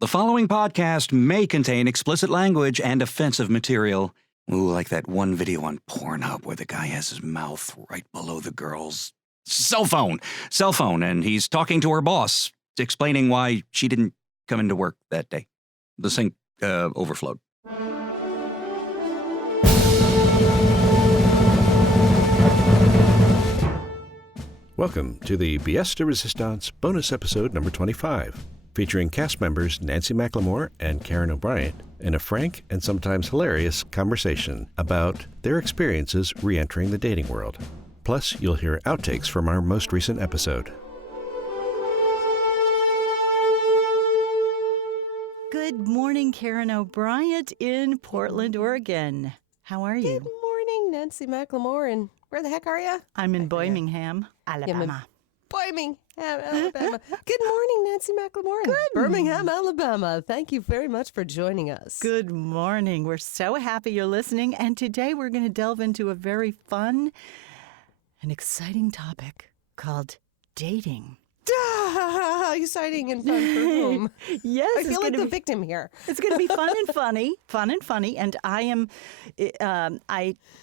The following podcast may contain explicit language and offensive material. Ooh, like that one video on Pornhub where the guy has his mouth right below the girl's cell phone, and he's talking to her boss, explaining why she didn't come into work that day. The sink overflowed. Welcome to the Pièce de Resistance bonus episode number 25, featuring cast members Nancy McLemore and Karyn O'Brien in a frank and sometimes hilarious conversation about their experiences re-entering the dating world. Plus, you'll hear outtakes from our most recent episode. Good morning, Karyn O'Brien in Portland, Oregon. How are you? Good morning, Nancy McLemore. And where the heck are you? I'm in Birmingham, Alabama. Birmingham, Alabama. Good morning, Nancy McLemore. Good Birmingham, Alabama. Thank you very much for joining us. Good morning. We're so happy you're listening. And today we're going to delve into a very fun and exciting topic called dating. Exciting and fun for whom? Yes, I feel like the victim here. It's going to be fun and funny. And I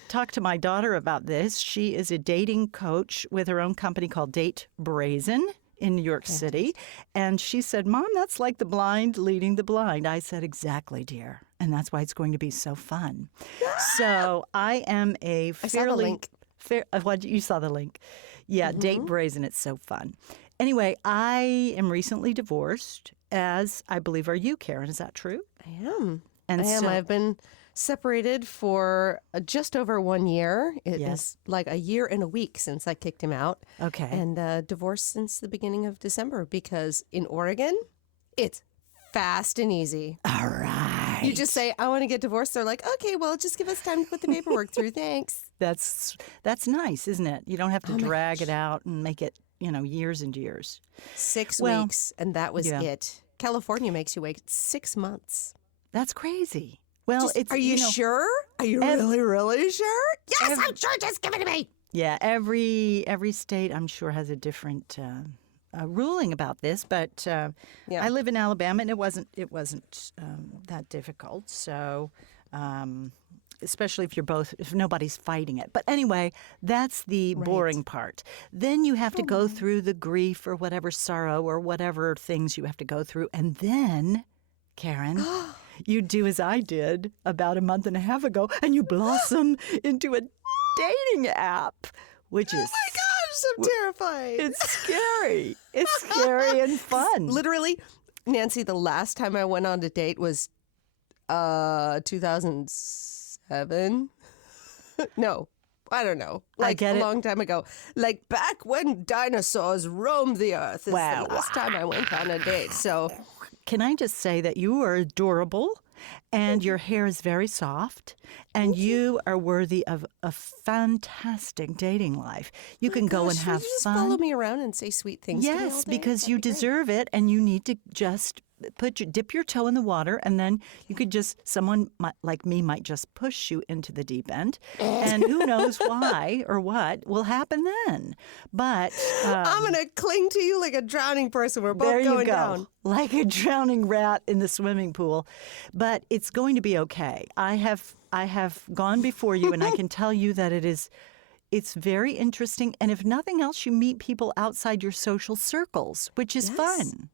talked to my daughter about this. She is a dating coach with her own company called Date Brazen in New York City. And she said, Mom, that's like the blind leading the blind. I said, exactly, dear. And that's why it's going to be so fun. So I am a fairly... I saw the link. You saw the link. Yeah, Date Brazen. It's so fun. Anyway, I am recently divorced, as I believe are you, Karyn. Is that true? I am. And I am. so- I've been separated for just over 1 year. It is like a year and a week since I kicked him out. Okay. And divorced since the beginning of December because in Oregon, it's fast and easy. All right. You just say, I want to get divorced. They're like, okay, well, just give us time to put the paperwork through. Thanks. That's nice, isn't it? You don't have to Oh my drag gosh. it out and make it, years and years. 6 Well, weeks, and that was yeah. it. California makes you wait 6 months. That's crazy. Well, it's Are you sure? Are you really sure? Yes, I'm sure. Just give it to me. Yeah, every state I'm sure has a different ruling about this, but I live in Alabama and it wasn't that difficult. So. Especially if nobody's fighting it. But anyway, that's the boring part. Then you have to go through the grief or whatever sorrow or whatever things you have to go through. And then, Karyn, you do as I did about a month and a half ago, and you blossom into a dating app, which is... Oh my gosh, I'm terrified. It's scary. It's scary and fun. Literally, Nancy, the last time I went on a date was 2007. No, I don't know. Like a long time ago. Like back when dinosaurs roamed the earth is the last time I went on a date. So can I just say that you are adorable and your hair is very soft and you are worthy of a fantastic dating life. You can go and have would you just fun. Follow me around and say sweet things to me all Yes, day? because That'd you be great. deserve it and you need to just dip your toe in the water and then you could someone like me might just push you into the deep end and who knows why or what will happen then. But I'm going to cling to you like a drowning person. We're both there you going go. down. Like a drowning rat in the swimming pool. But it's going to be okay. I have gone before you and I can tell you that it's very interesting. And if nothing else, you meet people outside your social circles, which is fun.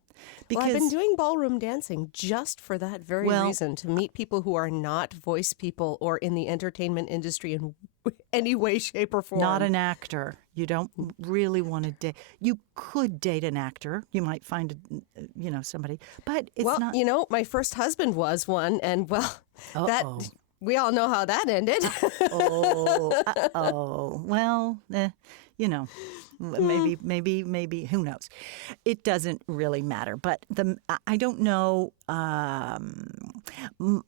Because I've been doing ballroom dancing just for that very reason, to meet people who are not voice people or in the entertainment industry in any way, shape, or form. not an actor. You don't really want to date. You could date an actor. You might find, somebody. But it's not. My first husband was one, and that we all know how that ended. Well, maybe, who knows? It doesn't really matter. But I don't know.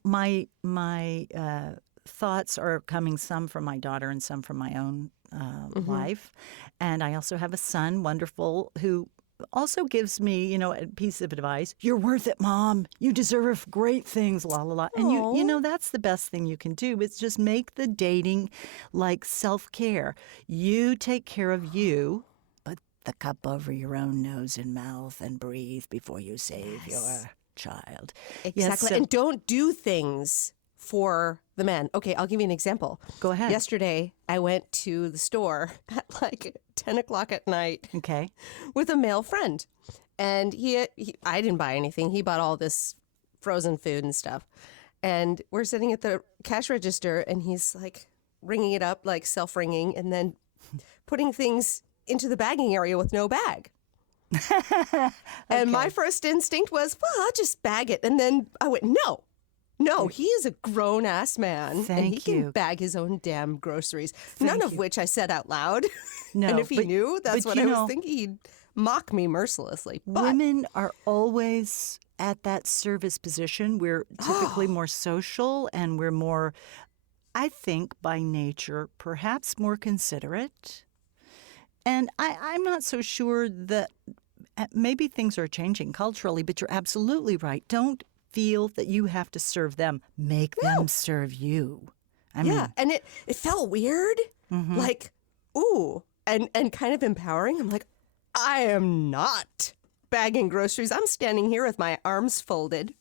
My thoughts are coming some from my daughter and some from my own life, and I also have a son, wonderful, who also gives me, a piece of advice. You're worth it, Mom. You deserve great things, la, la, la. And that's the best thing you can do is just make the dating like self-care. You take care of you, put the cup over your own nose and mouth and breathe before you save your child. Exactly. Yes, so- and don't do things for the men. Okay, I'll give you an example. Go ahead. Yesterday, I went to the store at like 10 o'clock at night Okay. with a male friend. And I didn't buy anything. He bought all this frozen food and stuff. And we're sitting at the cash register, and he's like ringing it up, like self-ringing, and then putting things into the bagging area with no bag. And my first instinct was, well, I'll just bag it. And then I went, no, he is a grown-ass man, and he can bag his own damn groceries. None of which I said out loud. No, and if he knew, that's what I was thinking. He'd mock me mercilessly. But women are always at that service position. We're typically more social, and we're more, I think, by nature, perhaps more considerate. And I'm not so sure that maybe things are changing culturally, but you're absolutely right. Don't feel that you have to serve them. Make them serve you. I mean, and it felt weird, like, ooh, and kind of empowering. I'm like, I am not bagging groceries. I'm standing here with my arms folded,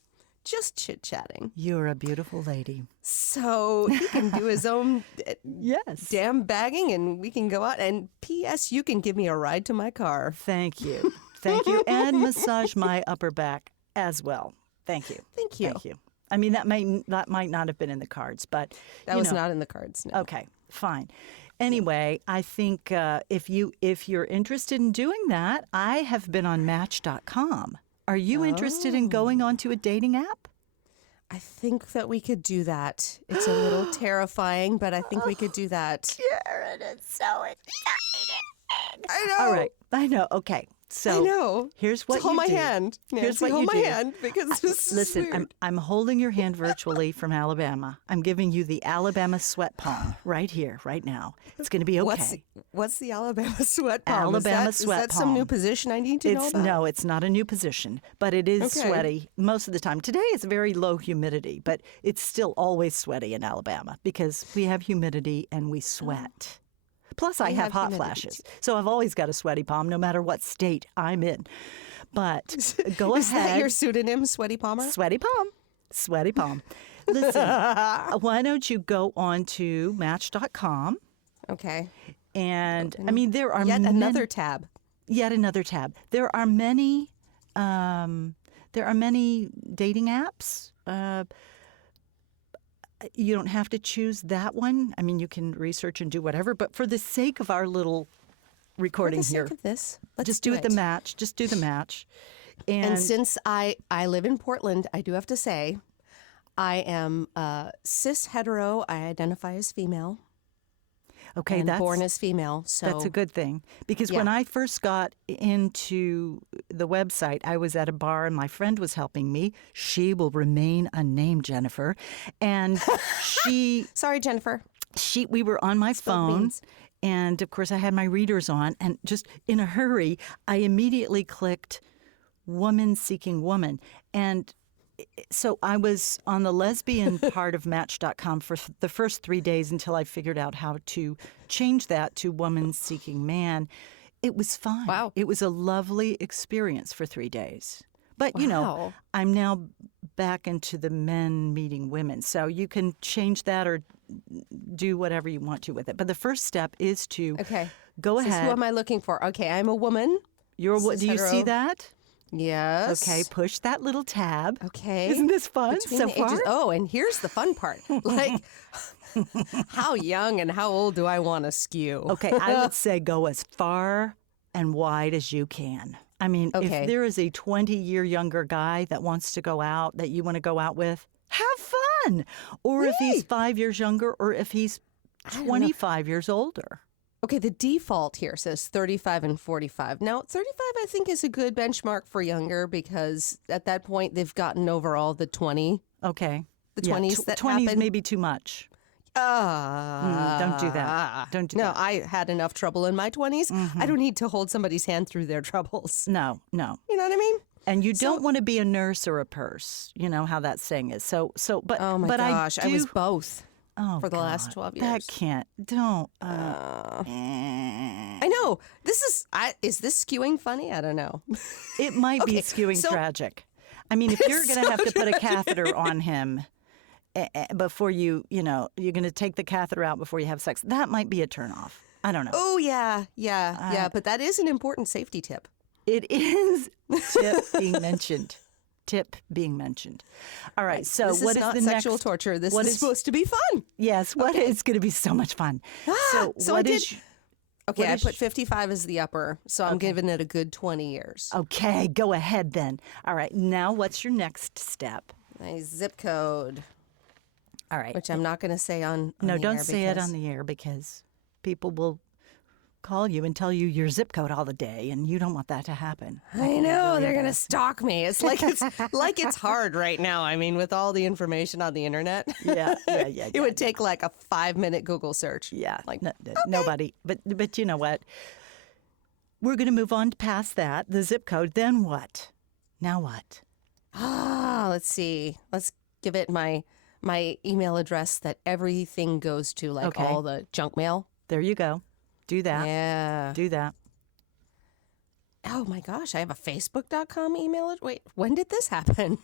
just chit-chatting. You're a beautiful lady. So he can do his own Yes. damn bagging, and we can go out. And P.S., you can give me a ride to my car. Thank you. Thank you. And massage my upper back as well. Thank you. Thank you. Thank you. I mean, that might not have been in the cards, but That was not in the cards. No. Okay, fine. Anyway, I think if you're interested in doing that, I have been on Match.com. Are you interested in going onto a dating app? I think that we could do that. It's a little terrifying, but I think we could do that. Karyn, it's so exciting. I know. All right, I know. Okay, so I know. here's what hold you my do. hand. Nancy, Here's what hold you my do. hand because this is Listen, weird. I'm holding your hand virtually from Alabama. I'm giving you the Alabama sweat palm right here, right now. It's going to be okay. What's the Alabama sweat palm? Alabama is sweat that some new palm. position I need to know about? No, it's not a new position, but it is Okay. sweaty most of the time. Today it's very low humidity, but it's still always sweaty in Alabama because we have humidity and we sweat. Plus, I have hot humidity, flashes, so I've always got a sweaty palm no matter what state I'm in. But go Is ahead. that your pseudonym, Sweaty Palmer? Sweaty palm. Sweaty palm. Listen, why don't you go on to Match.com? Okay. And I mean, there are Yet many, another tab. Yet another tab. There are many dating apps. You don't have to choose that one. I mean, you can research and do whatever. But for the sake of our little recording For the here, sake of this, let's just do do the match. Just do the match. And since I live in Portland, I do have to say, I am cis hetero. I identify as female. okay, and that's born as female. So That's a good thing because when I first got into the website, I was at a bar and my friend was helping me. She will remain unnamed, Jennifer, and Sorry, Jennifer. we were on my phone. beans. And of course, I had my readers on, and just in a hurry, I immediately clicked "woman seeking woman," and so I was on the lesbian part of Match.com for the first 3 days until I figured out how to change that to woman seeking man. It was fine. Wow. It was a lovely experience for 3 days. But, you know, Wow. I'm now back into the men meeting women. So you can change that or do whatever you want to with it. But the first step is to go This is ahead. who am I looking for? Okay, I'm a woman. Do you see hetero. that? Yes. Okay, push that little tab. Okay. Isn't this fun Between so the far? ages. Oh, and here's the fun part. Like, how young and how old do I want to skew? Okay, I would say go as far and wide as you can. I mean, Okay. if there is a 20-year younger guy that wants to go out, that you want to go out with, have fun. Or if he's 5 years younger, or if he's 25 years older. Okay, the default here says 35 and 45. Now, 35 I think is a good benchmark for younger because at that point they've gotten over all the 20. Okay. The 20s that 20s happen. may be too much. Don't do that. Don't do No, that. I had enough trouble in my 20s. I don't need to hold somebody's hand through their troubles. No, no. You know what I mean? And you don't want to be a nurse or a purse. You know how that saying is. But Oh my but gosh, I was do. both Oh, for the last God, 12 That years. can't. Don't. I know. Is this skewing funny? I don't know. It might be Okay, skewing so- tragic. I mean, if you're going to have to put a catheter on him before you're going to take the catheter out before you have sex, that might be a turnoff. I don't know. Oh, yeah. But that is an important safety tip. It is tip being mentioned. All right. So this what is is not the sexual next? torture. This is supposed to be fun. Yes. It's going to be so much fun. So what I is? did. Okay, I put 55 as the upper, so I'm giving it a good 20 years. Okay, go ahead then. All right. Now, what's your next step? My zip code. All right. Which I'm not going to say on No, the don't air say it on the air because people will call you and tell you your zip code all the day, and you don't want that to happen. I know they're going to stalk me. It's like it's hard right now. I mean, with all the information on the internet. Yeah. It would take like a 5-minute Google search. Yeah, like nobody. But you know what? We're going to move on past that. The zip code. Then what? Now what? Let's see. Let's give it my email address that everything goes to, like all the junk mail. There you go. Do that. Yeah. Do that. Oh my gosh, I have a Facebook.com email. Wait, when did this happen?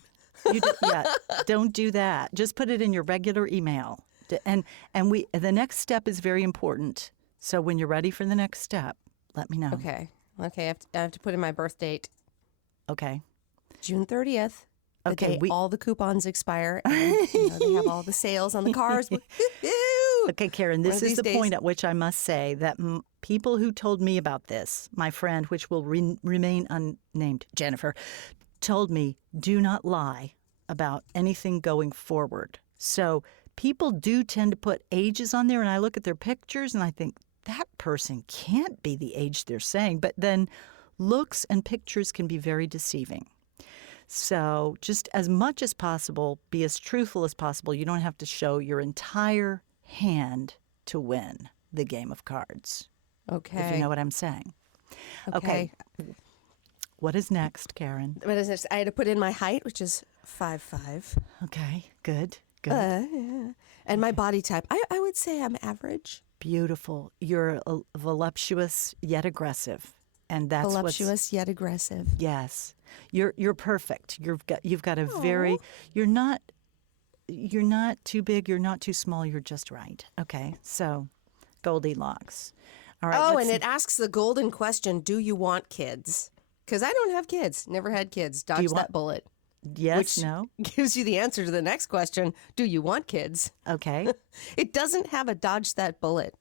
Don't do that. Just put it in your regular email. And the next step is very important. So when you're ready for the next step, let me know. Okay. I have to put in my birth date. Okay. June 30th. The Okay. day all the coupons expire. And, they have all the sales on the cars. Okay, Karyn, this is the point at which I must say that people who told me about this, my friend, which will remain unnamed, Jennifer, told me, do not lie about anything going forward. So people do tend to put ages on there, and I look at their pictures and I think, that person can't be the age they're saying. But then looks and pictures can be very deceiving. So just as much as possible, be as truthful as possible. You don't have to show your entire hand to win the game of cards. Okay. If you know what I'm saying. Okay. What is next, Karyn? What is this? I had to put in my height, which is 5'5". Okay, good. Yeah. And my body type, I would say I'm average. Beautiful. You're voluptuous yet aggressive. And that's voluptuous yet aggressive. Yes. You're perfect. You've got a very you're not too big, you're not too small, you're just right. Okay. So, Goldilocks. All right. And it asks the golden question, do you want kids? Cuz I don't have kids. Never had kids. Dodge that bullet. Yes, which no. Gives you the answer to the next question, do you want kids? Okay. It doesn't have a dodge that bullet.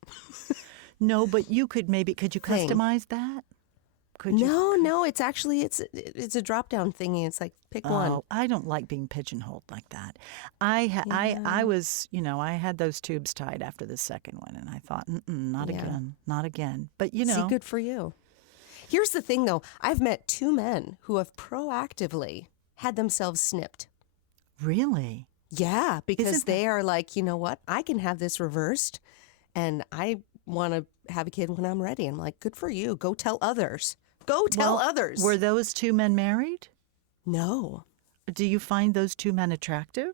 No, but could you customize that? No, it's actually it's a drop down thingy. It's like pick one. I don't like being pigeonholed like that. I was, I had those tubes tied after the second one, and I thought, not again. But See, good for you. Here's the thing, though. I've met 2 men who have proactively had themselves snipped. Really? Yeah, because they are like, you know what? I can have this reversed, and I want to have a kid when I'm ready. I'm like, good for you. Go tell others. Go tell others. Were those 2 men married? No. Do you find those 2 men attractive?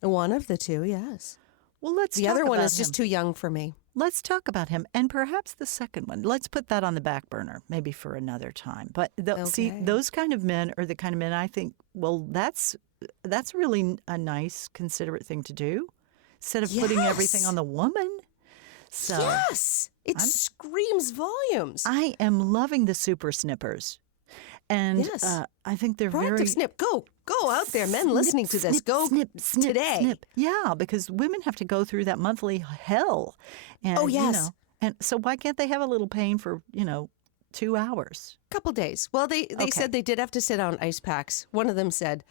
One of the 2, yes. Well, let's talk The other one about is just too young for me. Let's talk about him, and perhaps the second one. Let's put that on the back burner, maybe for another time. But see, those kind of men are the kind of men I think, well, that's really a nice, considerate thing to do, instead of putting everything on the woman. So, yes, it screams volumes. I am loving the super snippers. And I think they're proactive very... snip. Go out there, men listening to this. Go today. Snip. Yeah, because women have to go through that monthly hell. And, yes. And so why can't they have a little pain for, 2 hours? Couple days. Well, they said they did have to sit on ice packs. One of them said,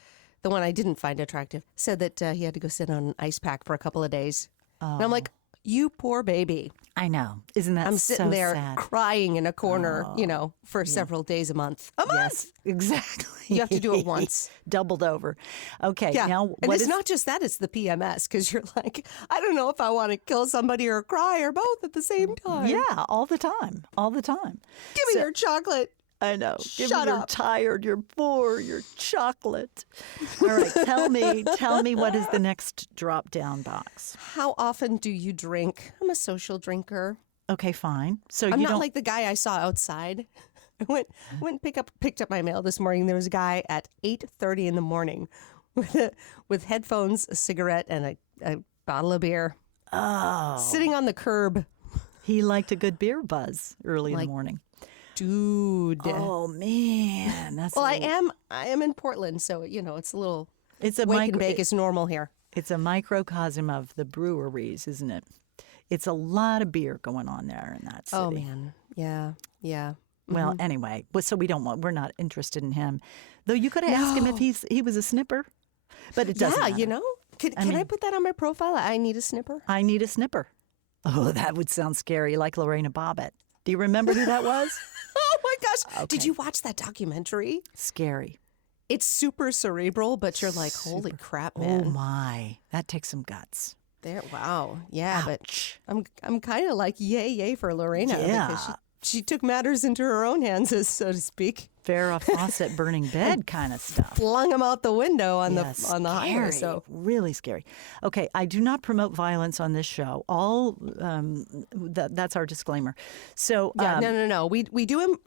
the one I didn't find attractive, said that he had to go sit on an ice pack for a couple of days. And I'm like, you poor baby. I know. Isn't that so sad? I'm sitting there crying in a corner, for several days a month. Yes, exactly. You have to do it once. Doubled over. Okay. Yeah. Now, and it's not just that, it's the PMS, because you're like, I don't know if I want to kill somebody or cry or both at the same time. Yeah, all the time. All the time. Give me your chocolate. I know. Shut You're up. tired. You're bored. You're chocolate. All right. Tell me what is the next drop down box? How often do you drink? I'm a social drinker. Okay, fine. So I'm you not don't like the guy I saw outside. I went and picked up my mail this morning. There was a guy at 8:30 in the morning with headphones, a cigarette, and a bottle of beer. Oh. Sitting on the curb. He liked a good beer buzz early in the morning. Dude. Oh, man. That's Well, I am in Portland, so, it's a little... It's a wake and bake is normal here. It's a microcosm of the breweries, isn't it? It's a lot of beer going on there in that city. Oh, man. Yeah. Yeah. Well, anyway, so we're not interested in him. Though you could ask him if he was a snipper. But it doesn't matter. Can I put that on my profile? I need a snipper. I need a snipper. Oh, that would sound scary, like Lorena Bobbitt. Do you remember who that was? Oh, my gosh. Okay. Did you watch that documentary? Scary. It's super cerebral, but you're like, holy crap, man. Oh, my. That takes some guts. Wow. Yeah, Ouch. but I'm kind of like yay for Lorena. Yeah. Because she took matters into her own hands, so to speak. Farrah Fawcett burning bed kind of stuff. Flung him out the window on the highway. Scary. So Really scary. Okay, I do not promote violence on this show. That's our disclaimer. So yeah, no. We do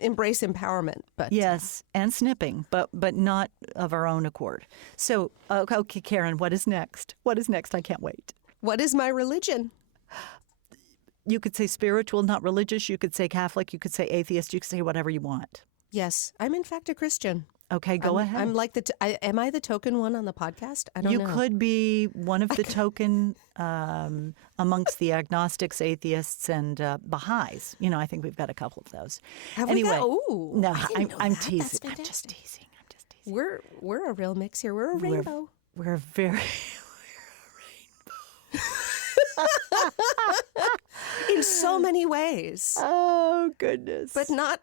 embrace empowerment, but yes, and snipping, but not of our own accord. So okay, Karyn, what is next? What is next? I can't wait. What is my religion? You could say spiritual, not religious. You could say Catholic. You could say atheist. You could say whatever you want. Yes, I'm in fact a Christian. Okay, go ahead. I'm like am I the token one on the podcast? I don't know. You could be one of the token amongst the agnostics, atheists, and Baha'is. I think we've got a couple of those. Anyway, no, I'm that. teasing. That's I'm fantastic. just teasing. We're a real mix here. We're a rainbow. We're very. In so many ways. Oh, goodness. But not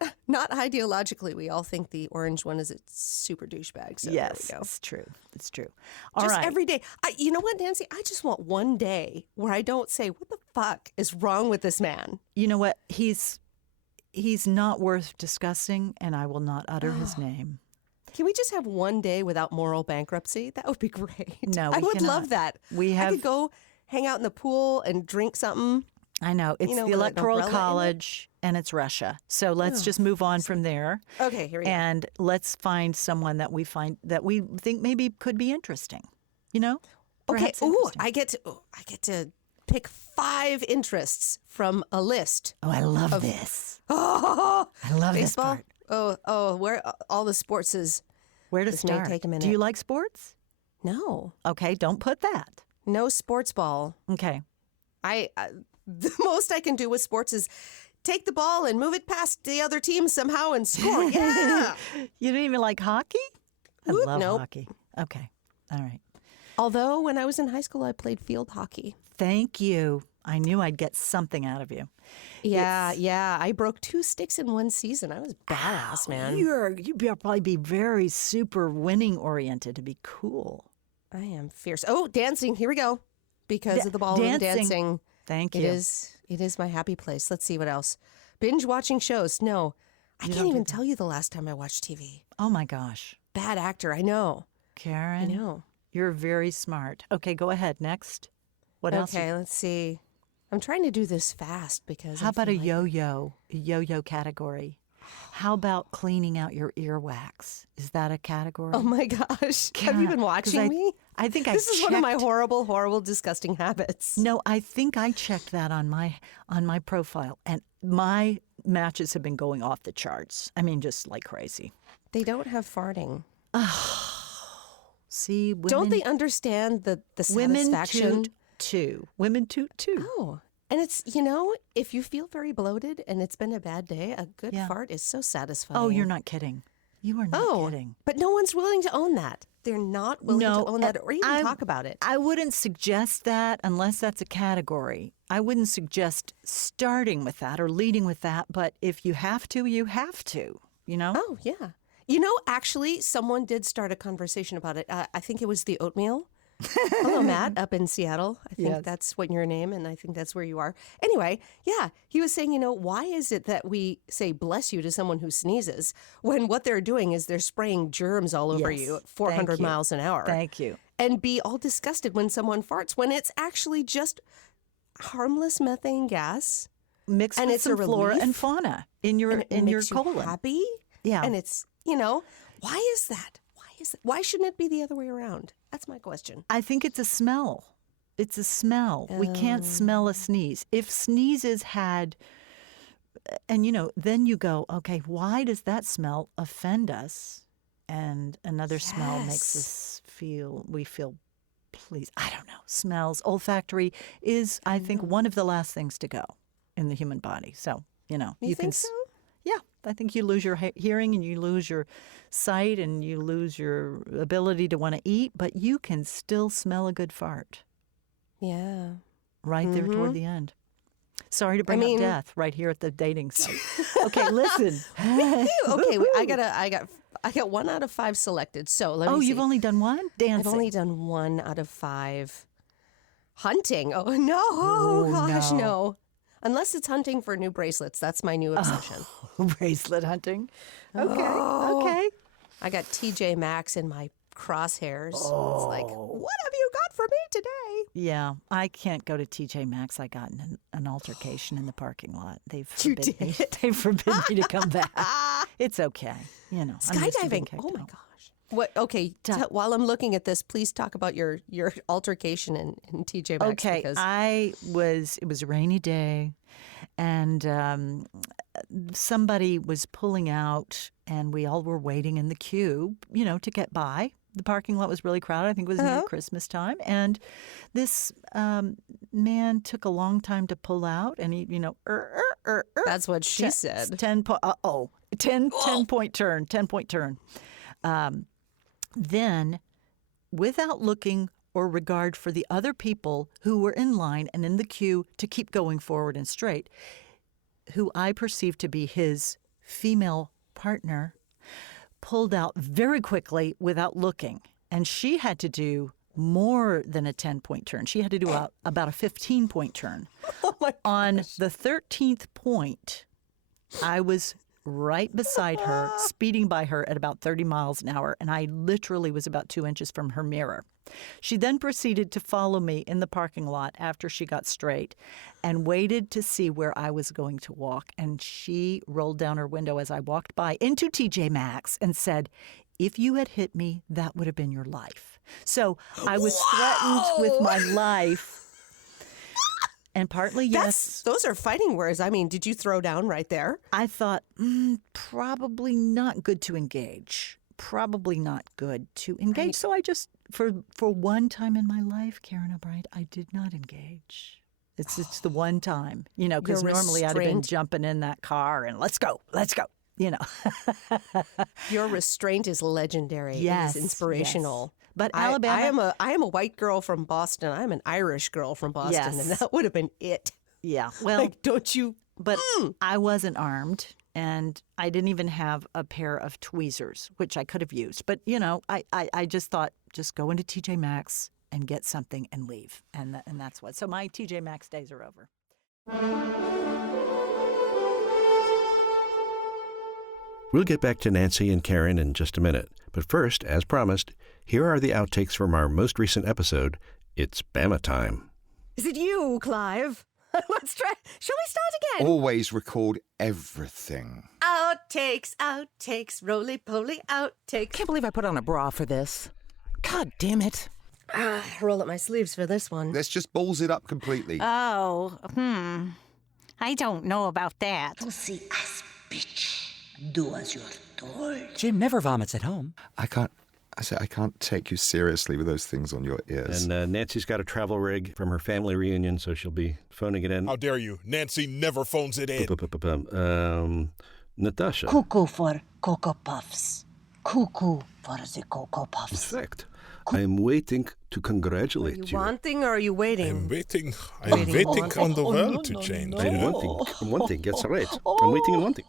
ideologically. We all think the orange one is a super douchebag. So yes, there we go. it's true. It's true. All just right. every day. You know what, Nancy? I just want one day where I don't say, what the fuck is wrong with this man? You know what? He's not worth discussing, and I will not utter his name. Can we just have one day without moral bankruptcy? That would be great. No, I we would cannot. love that. I could go hang out in the pool and drink something. I know. It's the with an Electoral umbrella in it. College, and it's Russia. So let's just move on from there. Okay, here we go. And let's find someone that we think maybe could be interesting. Okay. Perhaps Ooh, interesting. I get to pick 5 interests from a list. Oh, I love this. Oh, I love baseball. this part. Oh, where all the sports is. Where to This may start? take a minute. Do you like sports? No, Okay, don't put that. no sports ball. Okay. The most I can do with sports is take the ball and move it past the other team somehow and score. Yeah. You don't even like hockey? I Whoop, love nope. hockey. Okay. All right. Although when I was in high school, I played field hockey. Thank you. I knew I'd get something out of you. Yeah. I broke 2 sticks in one season. I was badass, man. You'd probably be very super winning oriented to be cool. I am fierce. Oh, dancing. Here we go. Because of the ballroom dancing. Thank you. It is my happy place. Let's see what else. Binge watching shows. No, I can't even tell you the last time I watched TV. Oh my gosh. Bad actor. I know. Karyn, I know. you're very smart. Okay, go ahead. Next. What else? Okay, let's see. I'm trying to do this fast because. How about a yo-yo category? How about cleaning out your earwax? Is that a category? Oh my gosh. Have you been watching me? I think This is one of my horrible, disgusting habits. No, I think I checked that on my profile, and my matches have been going off the charts. I mean, just like crazy. They don't have farting. See, women, Don't they understand the women satisfaction? toot too. Women toot too. Oh. And it's, if you feel very bloated and it's been a bad day, a good fart is so satisfying. Oh, you're not kidding. You are not kidding. But no one's willing to own that. They're not willing to own that or even talk about it. I wouldn't suggest that unless that's a category. I wouldn't suggest starting with that or leading with that. But if you have to, you have to, Oh, yeah. Actually, someone did start a conversation about it. I think it was the oatmeal. Hello, Matt, up in Seattle. I think that's what your name, and I think that's where you are. Anyway, yeah, he was saying, why is it that we say bless you to someone who sneezes when what they're doing is they're spraying germs all over you at 400 miles an hour? Thank you. And be all disgusted when someone farts when it's actually just harmless methane gas mixed And with it's a some flora relief. and fauna in your And it in your makes you colon. happy. Yeah. And it's, why is that? Why shouldn't it be the other way around? That's my question. I think it's a smell. It's a smell. We can't smell a sneeze. If sneezes had, and then you go, okay, why does that smell offend us? And another smell makes us feel pleased. I don't know. Smells, olfactory is, I think, one of the last things to go in the human body. So, You think so? Yeah, I think you lose your hearing and you lose your sight and you lose your ability to want to eat, but you can still smell a good fart Yeah. right there toward the end. Sorry to bring up death right here at the dating site. Okay, listen. Okay, I got 1 out of 5 selected. So let me see. You've only done one? Dancing. I've only done 1 out of 5. Hunting. Oh no! Gosh, no. Unless it's hunting for new bracelets. That's my new obsession. Bracelet hunting. Okay. I got TJ Maxx in my crosshairs. It's like, what have you got for me today? Yeah, I can't go to TJ Maxx. I got in an altercation in the parking lot. They forbid me to come back. It's okay. I'm used to being Skydiving. kicked Oh my out. gosh. What? Okay. While I'm looking at this, please talk about your altercation in TJ Maxx. Okay, Because it was a rainy day, and somebody was pulling out, and we all were waiting in the queue, to get by. The parking lot was really crowded. I think it was near Christmas time, and this man took a long time to pull out, and he, that's what she said. 10-point turn, 10-point turn. Then, without looking or regard for the other people who were in line and in the queue to keep going forward and straight, who I perceived to be his female partner, pulled out very quickly without looking. And she had to do more than a 10-point turn. She had to do about a 15-point turn. Oh my! On the 13th point, I was right beside her, speeding by her at about 30 miles an hour, and I literally was about 2 inches from her mirror. She then proceeded to follow me in the parking lot after she got straight and waited to see where I was going to walk. And she rolled down her window as I walked by into TJ Maxx and said, "If you had hit me, that would have been your life." So I was threatened with my life. And partly, yes. Those are fighting words. I mean, did you throw down right there? I thought, probably not good to engage. So I just, for one time in my life, Karyn O'Brien, I did not engage. It's the one time, because normally I'd have been jumping in that car and let's go. Your restraint is legendary. Yes, it is inspirational. Yes. But Alabama, I am a white girl from Boston. I'm an Irish girl from Boston, and that would have been it. Yeah. Well, don't you? But I wasn't armed, and I didn't even have a pair of tweezers, which I could have used. But I just thought, just go into TJ Maxx and get something and leave, and that's what. So my TJ Maxx days are over. We'll get back to Nancy and Karyn in just a minute. But first, as promised, here are the outtakes from our most recent episode. It's Bama Time. Is it you, Clive? Let's try. Shall we start again? Always record everything. Outtakes, roly-poly outtakes. Can't believe I put on a bra for this. God damn it. Roll up my sleeves for this one. Let's just balls it up completely. I don't know about that. Pussy ass bitch. Do as you're told. Jim never vomits at home. I can't take you seriously with those things on your ears. And Nancy's got a travel rig from her family reunion, so she'll be phoning it in. How dare you? Nancy never phones it in. Natasha. Cuckoo for Cocoa Puffs. Cuckoo for the Cocoa In Puffs. fact, I am waiting to congratulate Are you you. wanting or are you waiting? I'm waiting on the world to change. I'm wanting. That's right. I'm waiting and wanting.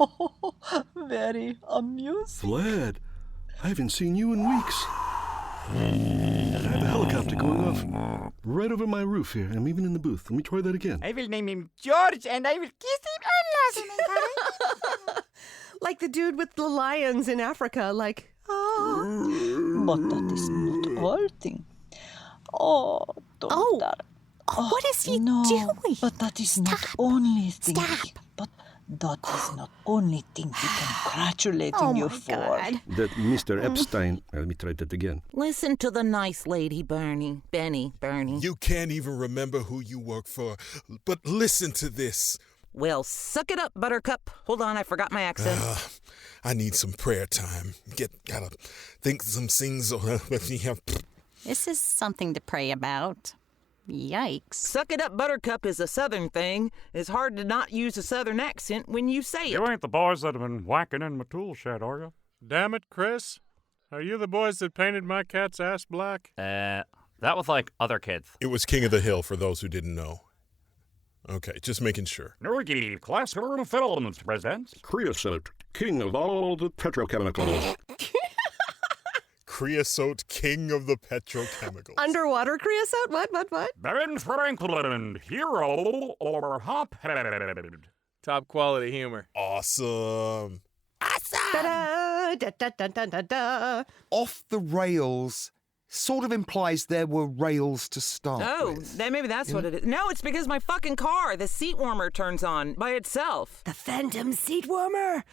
Very amusing. Vlad, I haven't seen you in weeks. I have a helicopter going off right over my roof here. I'm even in the booth. Let me try that again. I will name him George, and I will kiss him and love him. Like the dude with the lions in Africa, like, But that is not all thing. Oh, don't. What is he no, doing? but that is not only thing. But that is not only thing we congratulating you for. God. That Mr. Epstein. Let me try that again. Listen to the nice lady, Bernie. Bernie. You can't even remember who you work for, but listen to this. Well, suck it up, Buttercup. Hold on, I forgot my accent. I need some prayer time. Gotta think some things. This is something to pray about. Yikes. Suck it up, Buttercup is a southern thing. It's hard to not use a southern accent when you say it. You ain't the boys that have been whacking in my tool shed, are you? Damn it, Chris. Are you the boys that painted my cat's ass black? That was like other kids. It was King of the Hill, for those who didn't know. Okay, just making sure. Classical films presents Creosote, king of all the petrochemicals. Creosote, king of the petrochemicals. Underwater creosote? What? Ben Franklin, hero or hophead. Top quality humor. Awesome. Da-da-da-da-da-da-da. Off the rails sort of implies there were rails to start with. Then maybe that's what it is. No, it's because my fucking car, the seat warmer turns on by itself. The phantom seat warmer.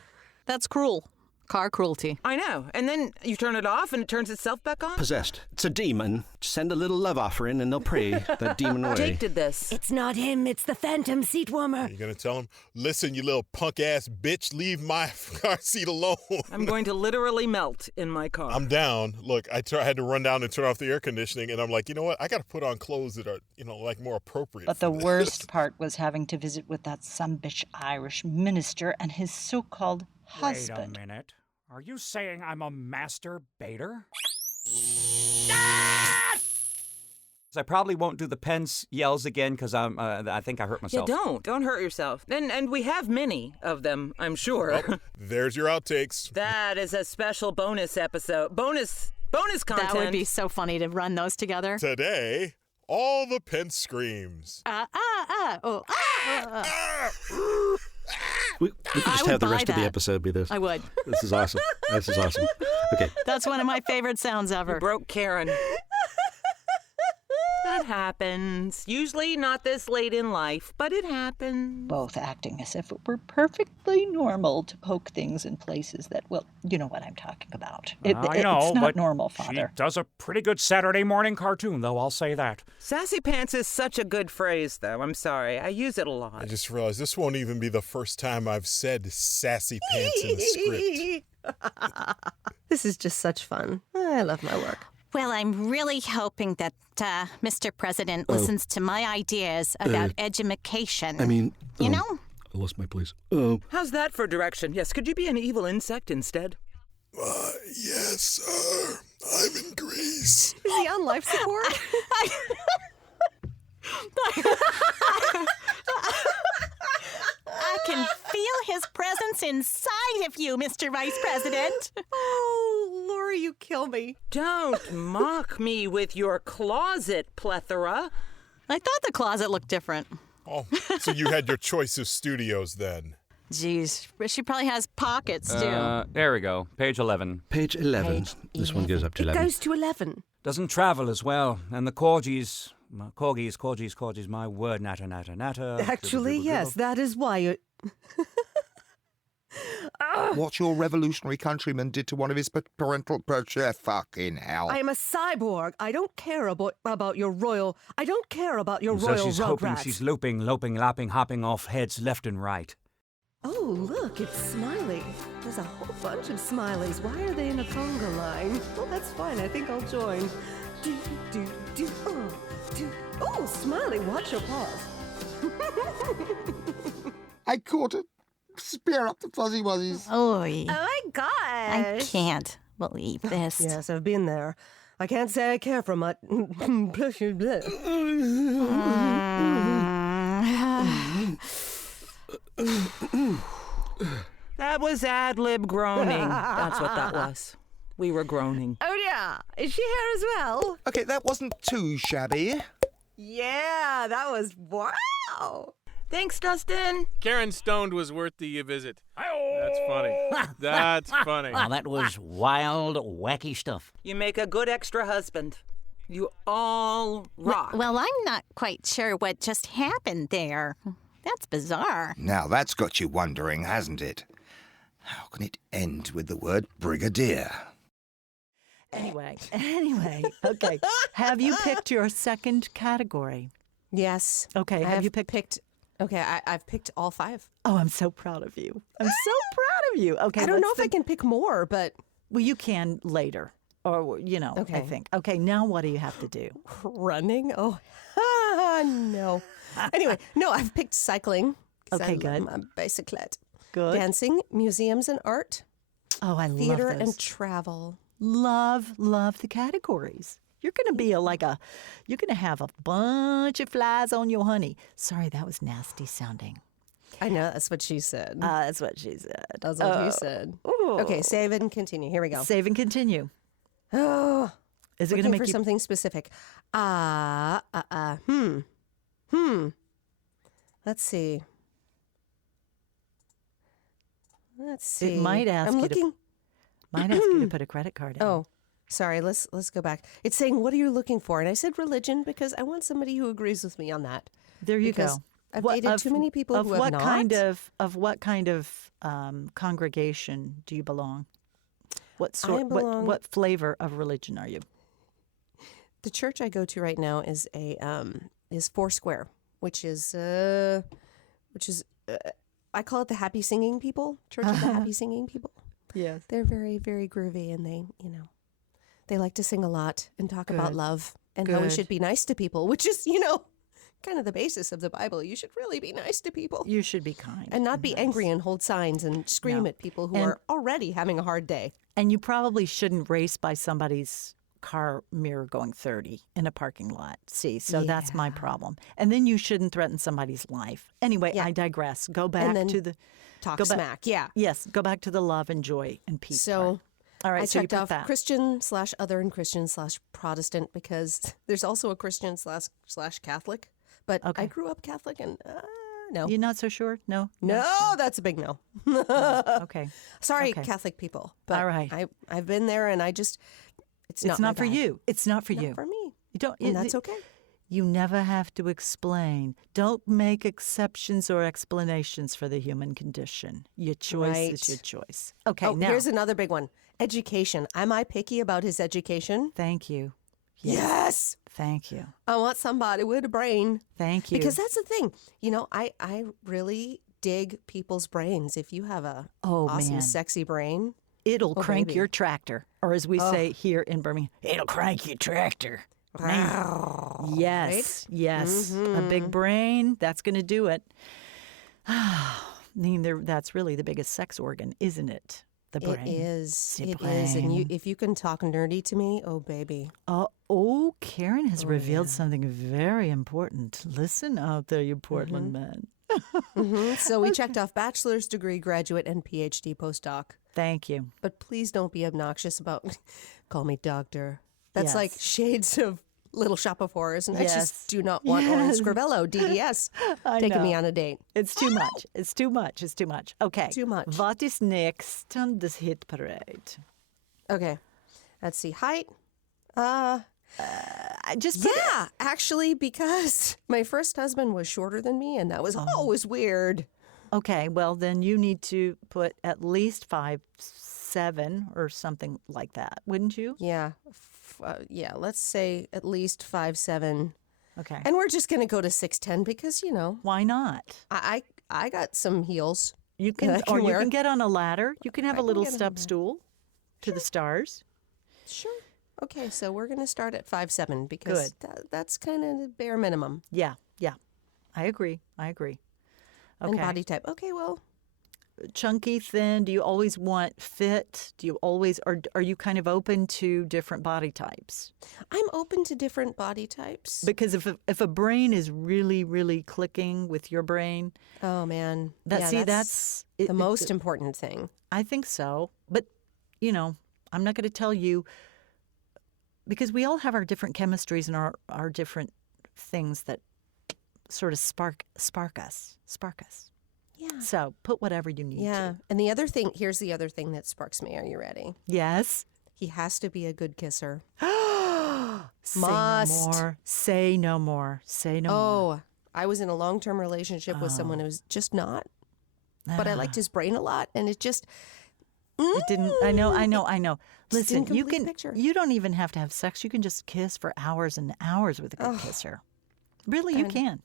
That's cruel. Car cruelty. I know. And then you turn it off and it turns itself back on? Possessed. It's a demon. Send a little love offering and they'll pray that demon away. Jake did this. It's not him, it's the phantom seat warmer. You gonna tell him, listen, you little punk-ass bitch, leave my car seat alone. I'm going to literally melt in my car. I'm down. Look, I had to run down and turn off the air conditioning, and I'm like, you know what? I got to put on clothes that are, like more appropriate. But the worst part was having to visit with that sumbitch Irish minister and his so-called husband. Wait a minute. Are you saying I'm a master baiter? I probably won't do the Pence yells again because I think I hurt myself. Yeah, don't hurt yourself. And we have many of them, I'm sure. Oh, there's your outtakes. That is a special bonus episode. Bonus content. That would be so funny to run those together. Today, all the Pence screams. We could just have the rest of the episode be this. I would. This is awesome. Okay. That's one of my favorite sounds ever. You broke Karyn. That happens. Usually not this late in life, but it happens. Both acting as if it were perfectly normal to poke things in places that, well, you know what I'm talking about. I know, it's not but normal, Father. She does a pretty good Saturday morning cartoon, though, I'll say that. Sassy pants is such a good phrase, though. I'm sorry. I use it a lot. I just realized this won't even be the first time I've said sassy pants in a script. This is just such fun. I love my work. Well, I'm really hoping that Mr. President listens to my ideas about edumacation. I mean... You know? I lost my place. How's that for direction? Yes, could you be an evil insect instead? Yes, sir. I'm in Greece. Is he on life support? I can feel his presence inside of you, Mr. Vice President. Oh, Lori, you kill me. Don't mock me with your closet plethora. I thought the closet looked different. Oh, so you had your choice of studios then. Jeez, she probably has pockets, too. There we go. Page 11. Page 11. This one goes up to 11. It goes to 11. Doesn't travel as well. And the corgis, my word, natter. Actually, yes, that is why you... What your revolutionary countryman did to one of his parental... Fucking hell. I am a cyborg. I don't care about your royal... I don't care about your royal So she's hoping rugrats. she's loping, lapping, hopping off heads left and right. Oh, look, it's Smiley. There's a whole bunch of Smileys. Why are they in a conga line? Well, that's fine. I think I'll join. Oh, Smiley, watch your paws. I caught it. Spear up the fuzzy wuzzies. Oy. Oh, my gosh. I can't believe this. Yes, I've been there. I can't say I care for much. That was ad-lib groaning. That's what that was. We were groaning. Oh, yeah. Is she here as well? Okay, that wasn't too shabby. Yeah, that was... Wow. Thanks, Dustin. Karyn Stoned was worth the visit. That's funny. That's funny. Wow, that was wild, wacky stuff. You make a good extra husband. You all rock. Well, I'm not quite sure what just happened there. That's bizarre. Now that's got you wondering, hasn't it? How can it end with the word brigadier? Anyway, okay. Have you picked your second category? Yes. Okay, have you picked? Okay, I've picked all 5. Oh, I'm so proud of you. I'm so proud of you. Okay, I don't know if I can pick more, but... Well, you can later. Or, okay. I think. Okay, now what do you have to do? Running? Oh, no. Anyway, no, I've picked cycling. Okay, good. I'm a bicyclette. Good. Dancing, museums and art. Oh, I love theater those. and travel. Love the categories. You're going to be you're going to have a bunch of flies on your honey. Sorry, that was nasty sounding. I know, that's what she said. That's what she said. That's what he said. Ooh. Okay, save and continue. Here we go. Save and continue. Oh, is it going to make for you... something specific? Let's see. It might ask I'm you looking. Might ask you to put a credit card in. Oh, sorry. Let's go back. It's saying, "What are you looking for?" And I said religion because I want somebody who agrees with me on that. There you go. I've dated too many people who have not. What kind of congregation do you belong? What flavor of religion are you? The church I go to right now is Foursquare, which is I call it the happy singing people. Church of the happy singing people. Yes, they're very, very groovy, and they like to sing a lot and talk about love and how we should be nice to people, which is kind of the basis of the Bible. You should really be nice to people. You should be kind and not be angry and hold signs and scream at people who are already having a hard day. And you probably shouldn't race by somebody's car mirror going 30 in a parking lot. See, so that's my problem. And then you shouldn't threaten somebody's life. Anyway, I digress. Go back to the talk smack. Yeah. Yes. Go back to the love and joy and peace. So, all right. I so checked you off that. Christian/other and Christian/Protestant because there's also a Christian/Catholic. But I grew up Catholic and no. You're not so sure? No? No, that's a big no. Okay. Sorry, Catholic people. But all right. I've been there and it's not for you. It's not for you. Not for me. You don't. And that's okay. You never have to explain. Don't make exceptions or explanations for the human condition. Your choice is your choice. Okay, now. Here's another big one. Education. Am I picky about his education? Thank you. Yes. Thank you. I want somebody with a brain. Thank you. Because that's the thing. I really dig people's brains. If you have a awesome, sexy brain, it'll crank your tractor. Or as we say here in Birmingham, it'll crank your tractor. Yes, right? Yes. A big brain, that's going to do it. I mean, that's really the biggest sex organ, isn't it? The brain. It is. It is. And if you can talk nerdy to me, oh, baby. Karyn has revealed something very important. Listen out there, you Portland men. So we checked off bachelor's degree, graduate, and PhD postdoc. Thank you. But please don't be obnoxious about call me doctor. That's like shades of Little Shop of Horrors, and I just do not want Oren Scrivello, DDS, taking me on a date. It's too much. It's too much. It's too much. Okay. Too much. What is next on this hit parade? Okay. Let's see. Height. Actually, because my first husband was shorter than me, and that was always weird. Okay, well, then you need to put at least 5'7" or something like that, wouldn't you? Yeah. Let's say at least 5'7". Okay. And we're just going to go to 6'10" because, Why not? I got some heels. You can, or you can get on a ladder. You can have a little step stool to the stars. Sure. Okay, so we're going to start at 5'7" because that's kind of the bare minimum. Yeah. I agree. Okay. And body type. Okay, well. Chunky, thin, do you always want fit? Do you always, or are you kind of open to different body types? I'm open to different body types. Because if a brain is really, really clicking with your brain. Oh, man. That's the most important thing. I think so. But, I'm not going to tell you, because we all have our different chemistries and our different things that sort of spark us. Yeah. So put whatever you need to. Yeah. And here's the other thing that sparks me. Are you ready? Yes. He has to be a good kisser. Say no more. Say no more. Say no more. Oh, I was in a long-term relationship with someone who's just not. But I liked his brain a lot, and it just... It didn't. I know. Just Listen, didn't you complete can. the picture. You don't even have to have sex. You can just kiss for hours and hours with a good kisser. Really, you can.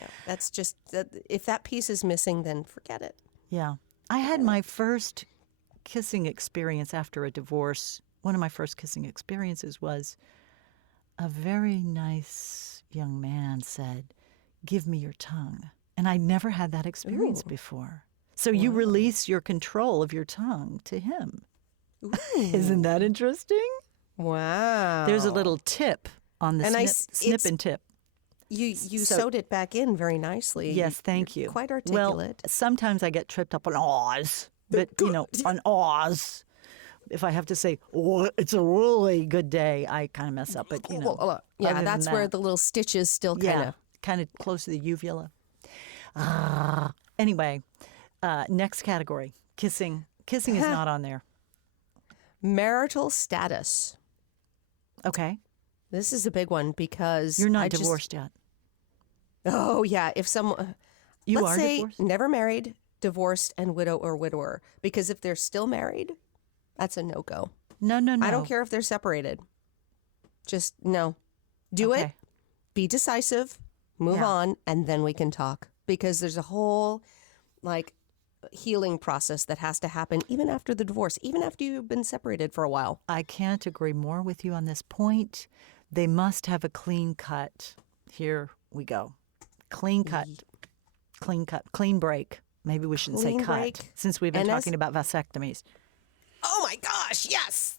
Yeah, that's just... if that piece is missing, then forget it. Yeah. I had my first kissing experience after a divorce. One of my first kissing experiences was a very nice young man said, "Give me your tongue." And I'd never had that experience before. So you release your control of your tongue to him. Isn't that interesting? Wow. There's a little tip on the snip and tip. You sewed it back in very nicely. Yes, thank you. Quite articulate. Well, sometimes I get tripped up on awes, but on awes. If I have to say, "Oh, it's a really good day," I kind of mess up. But yeah, that's where the little stitches still kind of close to the uvula. Anyway, next category: kissing. Kissing is not on there. Marital status. Okay. This is a big one because you're not divorced yet. Oh yeah, if someone let's say divorced? Never married, divorced, and widow or widower. Because if they're still married, that's a no-go. No. I don't care if they're separated. Just no. Do it. Be decisive. Move on, and then we can talk. Because there's a whole healing process that has to happen even after the divorce, even after you've been separated for a while. I can't agree more with you on this point. They must have a clean cut. Here we go. Clean cut. Clean break. Maybe we shouldn't say cut break. since we've been talking about vasectomies. Oh my gosh, yes.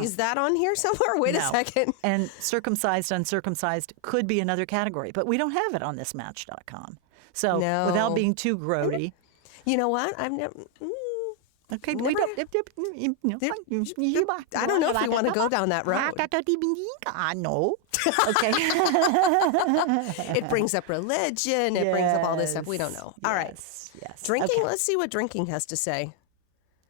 Is that on here somewhere? Wait a second. And circumcised, uncircumcised could be another category, but we don't have it on this Match.com. So without being too grody. You know what? I've never... Okay, I don't know if we want to go down that road. No. Okay. It brings up religion. It brings up all this stuff. We don't know. All right. Yes. Drinking. Let's see what drinking has to say.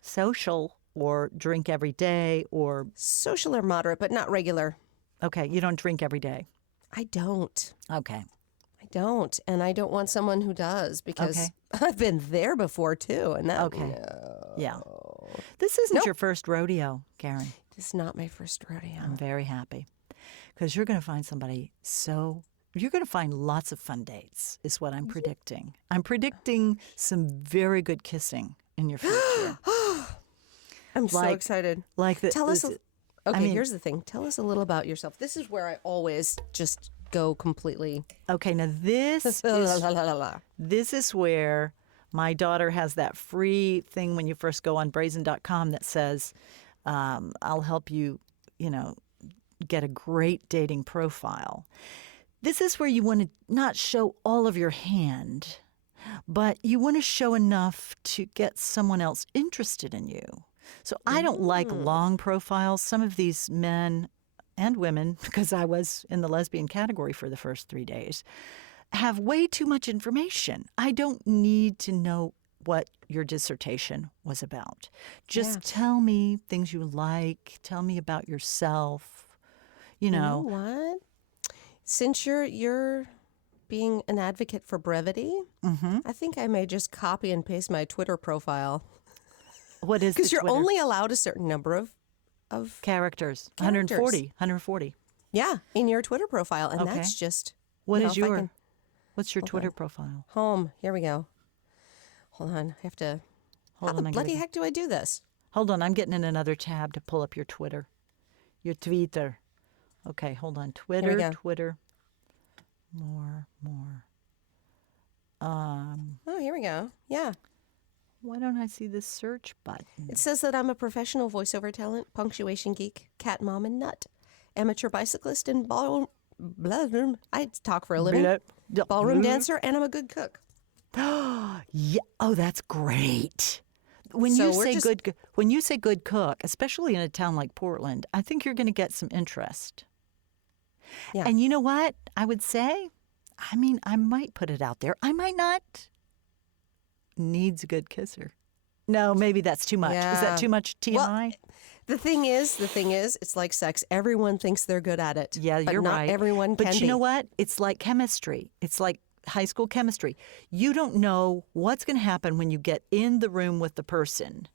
Social or drink every day or... Social or moderate, but not regular. Okay, you don't drink every day. I don't. Okay. I don't. And I don't want someone who does because I've been there before too. And that... Okay. No. Yeah. This isn't your first rodeo, Karyn. This is not my first rodeo. I'm very happy because you're going to find somebody you're going to find lots of fun dates is what I'm predicting. I'm predicting some very good kissing in your future. I'm so excited. Tell us. Here's the thing. Tell us a little about yourself. This is where I always just go completely. Okay, now this is where my daughter has that free thing when you first go on brazen.com that says, I'll help you, get a great dating profile. This is where you want to not show all of your hand, but you want to show enough to get someone else interested in you. So I don't like long profiles. Some of these men and women, because I was in the lesbian category for the first 3 days, have way too much information. I don't need to know what your dissertation was about. Just tell me things you like. Tell me about yourself. You know what? Since you're being an advocate for brevity, I think I may just copy and paste my Twitter profile. What is because you're only allowed a certain number of characters. 140. Yeah, in your Twitter profile, and that's just what's your Twitter profile? Home. Here we go. Hold on, I have to. How the bloody heck do I do this? Hold on, I'm getting in another tab to pull up your Twitter. Your Twitter. Okay, hold on. Twitter. More. Oh, here we go. Yeah. Why don't I see this search button? It says that I'm a professional voiceover talent, punctuation geek, cat mom, and nut, amateur bicyclist, and ballroom. I talk for a living. Ballroom dancer, and I'm a good cook. Yeah. Oh, that's great. When you say good cook, especially in a town like Portland, I think you're going to get some interest. Yeah. And you know what I would say? I mean, I might put it out there. I might not. Needs a good kisser. No, maybe that's too much. Yeah. Is that too much TMI? Well, The thing is, it's like sex. Everyone thinks they're good at it. Yeah, but you're not right. everyone can But you be. know what? It's like chemistry. It's like high school chemistry. You don't know what's going to happen when you get in the room with the person,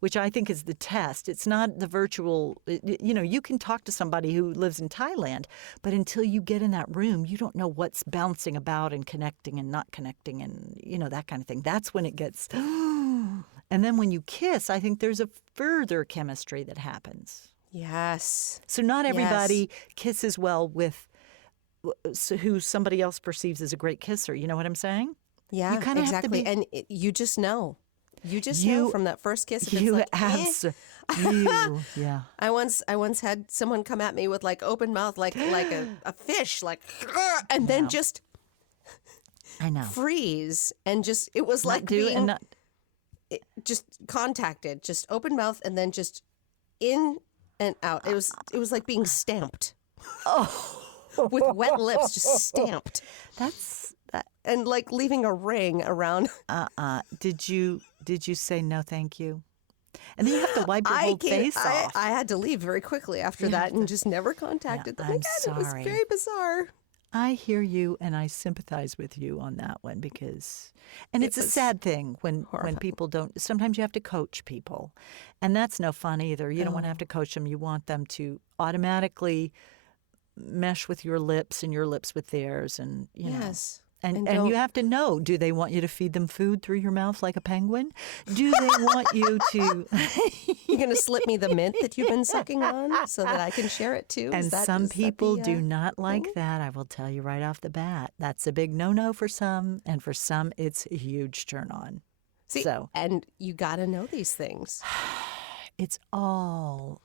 which I think is the test. It's not the virtual, you can talk to somebody who lives in Thailand, but until you get in that room, you don't know what's bouncing about and connecting and not connecting and, that kind of thing. That's when it gets, and then when you kiss, I think there's a further chemistry that happens. Yes. So not everybody kisses well with who somebody else perceives as a great kisser. You know what I'm saying? Yeah, you kinda exactly. Have to be, and you just know. You just know from that first kiss. If it's yeah. I once had someone come at me with like open mouth, like a fish, like, and then just I know freeze, and just it was like being just contacted, just open mouth, and then just in and out. It was like being stamped. With wet lips, just stamped. And like leaving a ring around. Did you say no, thank you? And then you have to wipe your whole face off. I had to leave very quickly after that and just never contacted them again. Sorry. It was very bizarre. I hear you and I sympathize with you on that one because, and it's a sad thing when people don't, sometimes you have to coach people. And that's no fun either. You don't want to have to coach them. You want them to automatically mesh with your lips and your lips with theirs. And, you know. And you have to know, do they want you to feed them food through your mouth like a penguin? Do they want you to... You're going to slip me the mint that you've been sucking on so that I can share it too? And some people do not like that. I will tell you right off the bat. That's a big no-no for some, and for some, it's a huge turn on. See, and you got to know these things. It's a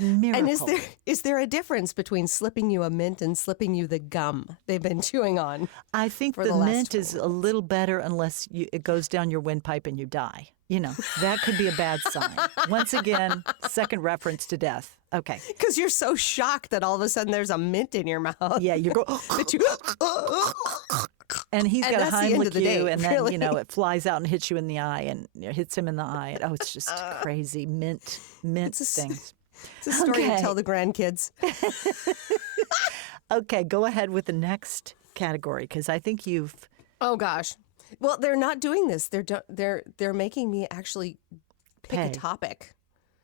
miracle. And is there a difference between slipping you a mint and slipping you the gum they've been chewing on? I think the mint is a little better unless it goes down your windpipe and you die. That could be a bad sign. Once again, second reference to death. Okay. Because you're so shocked that all of a sudden there's a mint in your mouth. Yeah, you go... And he's got to Heimlich you, and then, it flies out and hits you in the eye and hits him in the eye. Oh, it's just crazy. Mint things. It's a story to tell the grandkids. Okay, go ahead with the next category, because I think you've... Oh, gosh. Well, they're not doing this. They're making me actually pick a topic.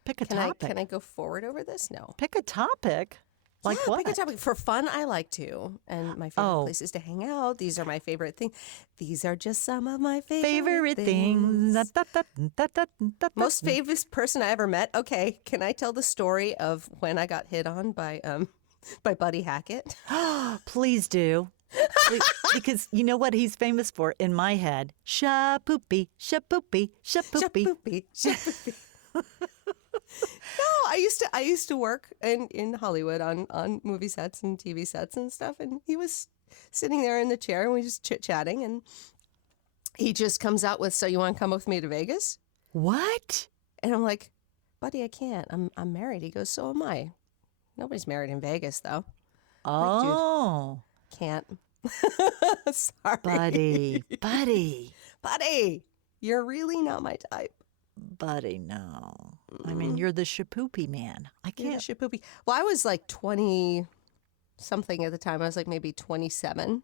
Pick a topic? Can I go forward over this? No. Pick a topic? Like what? Pick a topic. For fun, I like to. And my favorite places to hang out. These are my favorite things. These are just some of my favorite things. Most famous person I ever met. Okay, can I tell the story of when I got hit on by Buddy Hackett? Please do. Because you know what he's famous for in my head? Shapoopy, shapoopy, shapoopy. Shapoopy, shapoopy. No, I used to work in Hollywood on movie sets and TV sets and stuff, and he was sitting there in the chair and we just chit-chatting, and he just comes out with, "So you want to come with me to Vegas?" What? And I'm like, "Buddy, I can't. I'm married." He goes, "So am I." Nobody's married in Vegas though. Oh. Like, can't. Sorry. Buddy. You're really not my type. Buddy, no. I mean, you're the shapoopy man. I can't. You're the shapoopy. Well, I was like 20-something at the time. I was like maybe 27.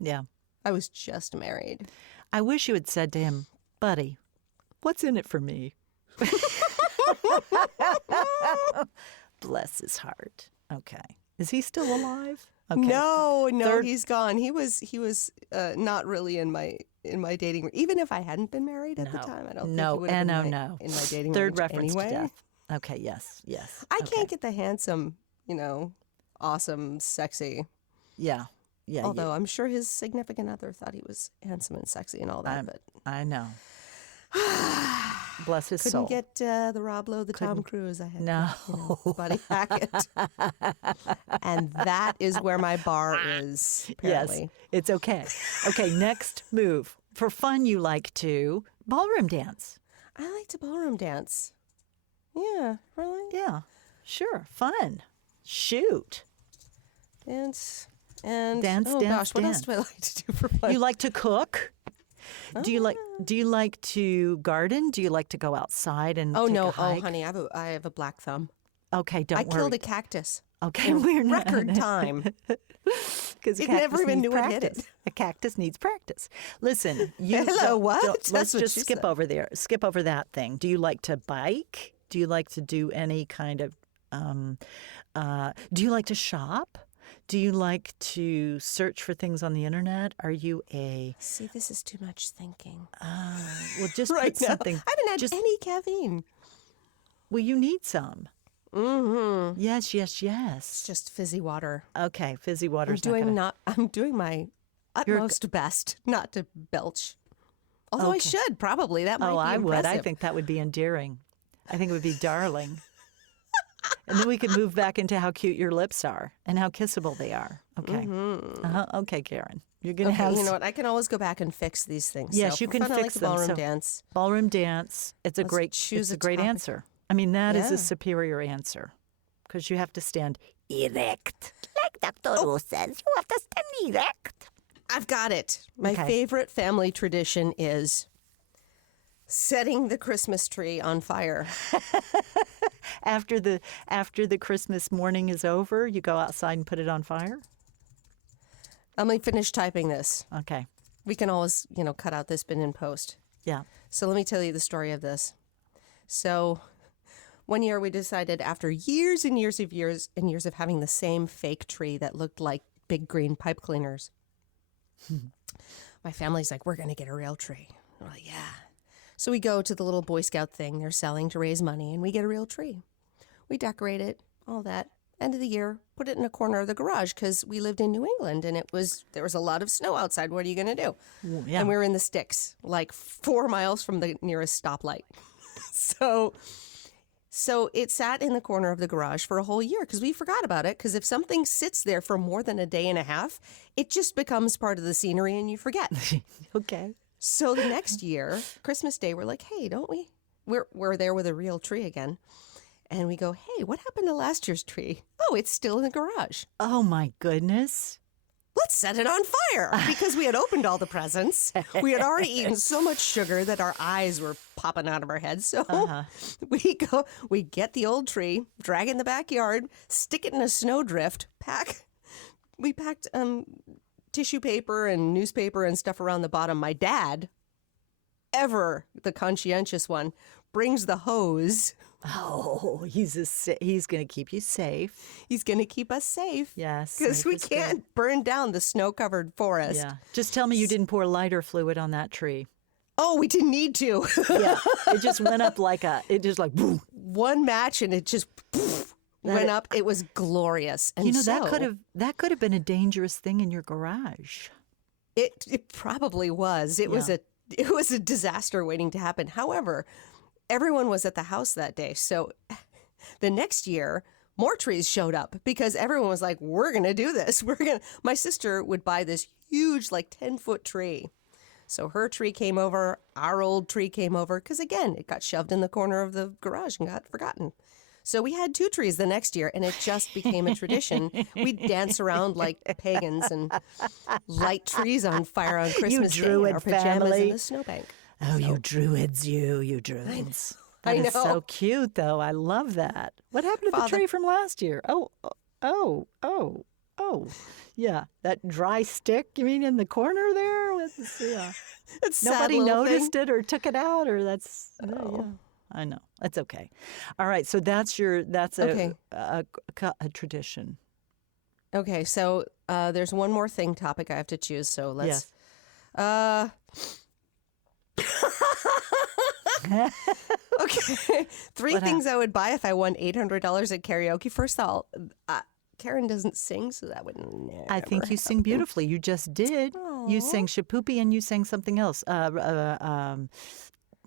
Yeah. I was just married. I wish you had said to him, "Buddy, what's in it for me?" Bless his heart. Okay. Is he still alive? Okay. No, he's gone. He was not really in my dating range. Even if I hadn't been married at the time, I don't think he would have been in my dating Third range reference anyway. to death. Okay, yes. I can't get the handsome, awesome, sexy. Yeah. Although I'm sure his significant other thought he was handsome and sexy and all that. But I know. Bless his couldn't soul. Get the Rob Lowe, the Tom Cruise. I had Buddy Hackett, and that is where my bar is. Apparently. Yes, it's okay. Okay, next move. For fun, you like to ballroom dance. I like to ballroom dance. Yeah, really? Yeah, sure. Fun. Shoot. Dance. Dance. Gosh, what else do I like to do for fun? You like to cook? Do you like to garden? Do you like to go outside and Oh take no, a hike? oh honey, I have a black thumb. Okay, don't I worry. killed a cactus. Okay, in we're not record time. Because It never even knew it hit it. A cactus needs practice. Listen, you Hello, what? let's That's what just she skip said. over there. Skip over that thing. Do you like to bike? Do you like to do any kind of? Do you like to shop? Do you like to search for things on the internet? Are you a? See, this is too much thinking. Well, just Right put now, something. I haven't had any caffeine. Well, you need some. Mm-hmm. Yes. It's just fizzy water. Okay, fizzy water. I'm doing my utmost best not to belch. Although I Okay. should probably. That might Oh, be I would. I impressive. think that would be endearing. I think it would be darling. And then we could move back into how cute your lips are and how kissable they are. Okay. Okay, Karyn. You're going to Okay, have. you know what? I can always go back and fix these things. Yes, So you for can fun, I fix like the them. ballroom So, dance. Ballroom dance. It's a Let's great. choose It's a a great topic. answer. I mean, that is Yeah. a superior answer because you have to stand erect. Like Dr. Who says, you have to stand erect. I've got it. My Okay. favorite family tradition is setting the Christmas tree on fire. After the Christmas morning is over, you go outside and put it on fire. Let me finish typing this. Okay. We can always, cut out this bit in post. Yeah. So let me tell you the story of this. So one year we decided after years and years of having the same fake tree that looked like big green pipe cleaners. My family's like, we're going to get a real tree. We're like, yeah. So we go to the little Boy Scout thing they're selling to raise money, and we get a real tree. We decorate it, all that. End of the year, put it in a corner of the garage because we lived in New England, and there was a lot of snow outside. What are you going to do? Yeah. And we were in the sticks, like 4 miles from the nearest stoplight. So it sat in the corner of the garage for a whole year because we forgot about it. Because if something sits there for more than a day and a half, it just becomes part of the scenery and you forget. Okay. So the next year, Christmas Day, we're like, hey, don't we? We're there with a real tree again. And we go, hey, what happened to last year's tree? Oh, it's still in the garage. Oh, my goodness. Let's set it on fire because we had opened all the presents. We had already eaten so much sugar that our eyes were popping out of our heads. So we get the old tree, drag it in the backyard, stick it in a snowdrift, we packed tissue paper and newspaper and stuff around the bottom. My dad, ever the conscientious one, brings the hose. Oh, he's going to keep you safe. He's going to keep us safe. Yes. Because safe we is good. can't burn down the snow-covered forest. Yeah. Just tell me you didn't pour lighter fluid on that tree. Oh, we didn't need to. Yeah. It just went up boom. One match and it just went up. It was glorious. And that could have been a dangerous thing in your garage. It probably was. It was a disaster waiting to happen. However, everyone was at the house that day. So the next year, more trees showed up because everyone was like, we're going to do this. My sister would buy this huge, 10-foot tree. So her tree came over, our old tree came over, because again, it got shoved in the corner of the garage and got forgotten. So we had 2 trees the next year, and it just became a tradition. We'd dance around like pagans and light trees on fire on Christmas Day in our pajamas in the snowbank. Oh, you druids, you druids. That is so cute, though. I love that. What happened to the tree from last year? Oh. Yeah, that dry stick, you mean, in the corner there? It's nobody noticed it or took it out, or that's... Yeah. I know. That's okay. All right, so that's a tradition. Okay, so there's one more topic I have to choose, so let's... Yes. Okay, 3 things I would buy if I won $800 at karaoke. First of all, Karyn doesn't sing, so that would never I think you sing happen. beautifully. You just did. Aww. You sang Shapoopy and you sang something else.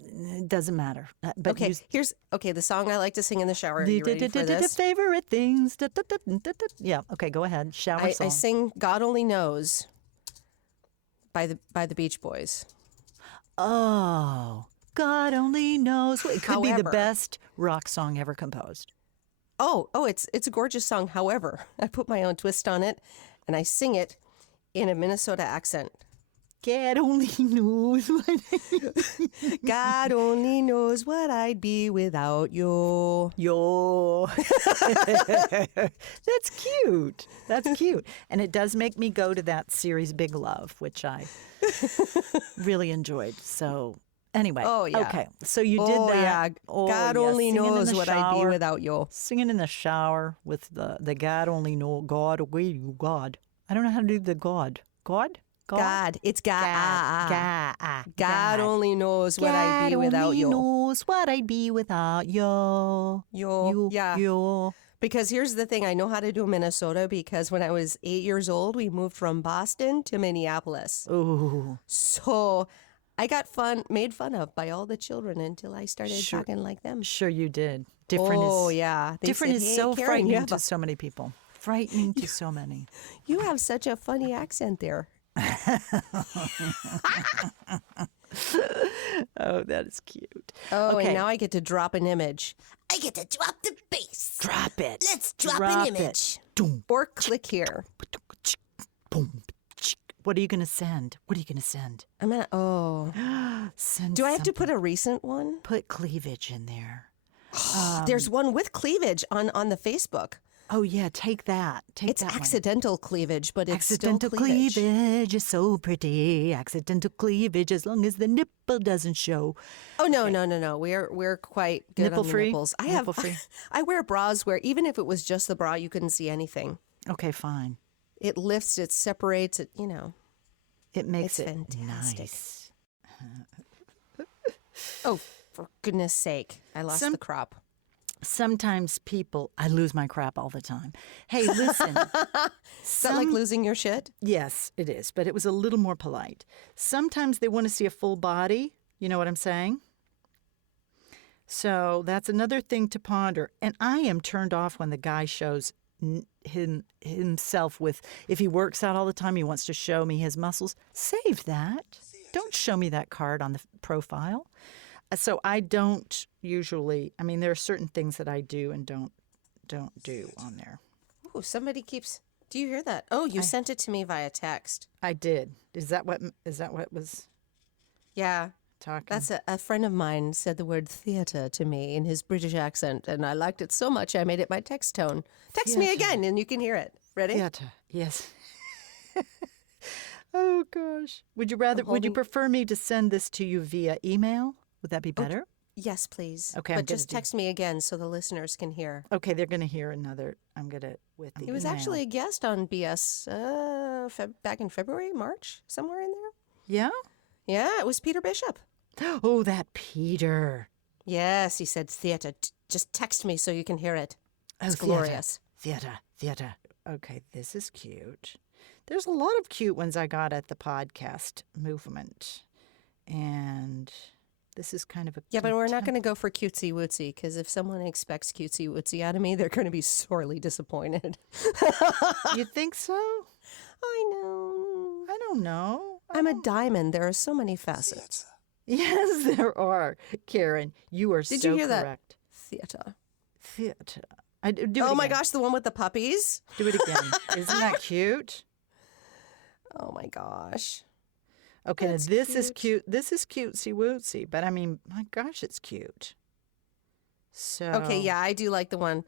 It doesn't matter. But okay, here's the song I like to sing in the shower. Are you ready for this? Favorite things. Yeah. Okay, go ahead. Shower song. I sing "God Only Knows" by the Beach Boys. Oh, God only knows. It could be the However- best rock song ever composed. Oh, it's a gorgeous song. However, I put my own twist on it, and I sing it in a Minnesota accent. God only knows what God only knows what I'd be without you. Yo. That's cute. That's cute. And it does make me go to that series Big Love, which I really enjoyed. So anyway. Oh, yeah. Okay. So you did that. Yeah. God only singing in knows the what I'd be shower. without you. Singing in the shower with the God only know God. God. I don't know how to do the God. God? God. It's God. God only knows what I'd be without you. God only knows what I'd be without you. Yeah. You. Because here's the thing. I know how to do Minnesota because when I was 8 years old, we moved from Boston to Minneapolis. Ooh. So I got made fun of by all the children until I started talking like them. Sure you did. Yeah. They Different said, is "Hey, so Karyn, frightening to so many people. Frightening to so many. You have such a funny accent there. Oh, that is cute. Oh, and now I get to drop an image. I get to drop the bass. Drop it. Let's drop an image. Or click here. What are you going to send? What are you going to send? I'm going to, Send Do I have to put something. a recent one? Put cleavage in there. There's one with cleavage on the Facebook. Oh, yeah, take that. It's that one. accidental cleavage, but it's Accidental still cleavage. cleavage is so pretty. Accidental cleavage, as long as the nipple doesn't show. Oh no. We're quite good Nipple on the free? nipples. Nipple free. I wear bras where even if it was just the bra, you couldn't see anything. Okay, fine. It lifts, it separates, it. It makes It's it fantastic. nice. Oh, for goodness sake! I lost the crop. Sometimes I lose my crap all the time. Hey, listen. Is that like losing your shit? Yes, it is, but it was a little more polite. Sometimes they want to see a full body. You know what I'm saying? So that's another thing to ponder. And I am turned off when the guy shows himself with, if he works out all the time, he wants to show me his muscles. Save that. Don't show me that card on the profile. So I don't usually, there are certain things that I do and don't do on there. Oh, somebody keeps, do you hear that? Oh, you sent it to me via text. I did. Is that what was Yeah. talking? That's a friend of mine said the word theatre to me in his British accent, and I liked it so much I made it my text tone. Text me again, and you can hear it. Ready? Theater, yes. Oh, gosh. Would you prefer me to send this to you via email? Would that be better? Yes, please. Okay, but just text me again so the listeners can hear. Okay, they're going to hear another. I'm going to with the He was email. actually a guest on BS back in February, March, somewhere in there. Yeah? Yeah, it was Peter Bishop. Oh, that Peter. Yes, he said theatre. Just text me so you can hear it. It's theater, glorious. Theater. Okay, this is cute. There's a lot of cute ones I got at the podcast movement. And this is kind of a Yeah, but we're not going to go for cutesy wootsy because if someone expects cutesy wootsy out of me, they're going to be sorely disappointed. You think so? I know. I don't know. I'm a diamond. There are so many facets. Yes, there are. Karyn, you are Did so you hear correct. Theatre. Oh my gosh, the one with the puppies? Do it again. Isn't that cute? Oh my gosh. Okay, That's this cute. is cute. This is cutesy wootsy, but my gosh, it's cute. So Okay, yeah, I do like the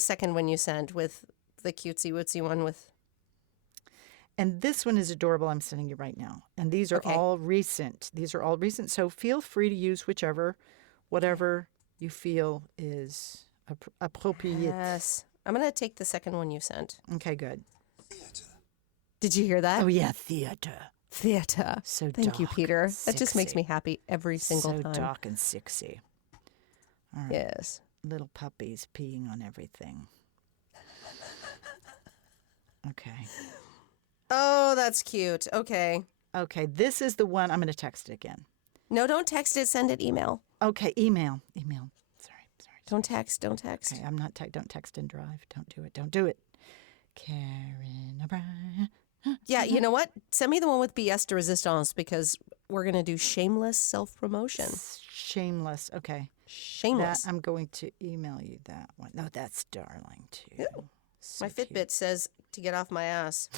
second one you sent with the cutesy wootsy one with. And this one is adorable. I'm sending you right now. And these are all recent. So feel free to use whatever you feel is appropriate. Yes. I'm going to take the second one you sent. Okay, good. Did you hear that? Oh, yeah, theater. So Thank you, dark Peter. and That just makes sexy. me happy every single So time. dark and sexy. All right. Yes. Little puppies peeing on everything. Okay. Oh, that's cute. Okay. Okay, this is the one. I'm going to text it again. No, don't text it. Send it email. Okay, email. Sorry. Don't text. Okay, I'm not. Don't text and drive. Don't do it. Karyn O'Brien. Yeah, you know what? Send me the one with BS de Resistance because we're going to do shameless self-promotion. Shameless. Okay. Shameless. I'm going to email you that one. No, that's darling too. My Fitbit says to get off my ass.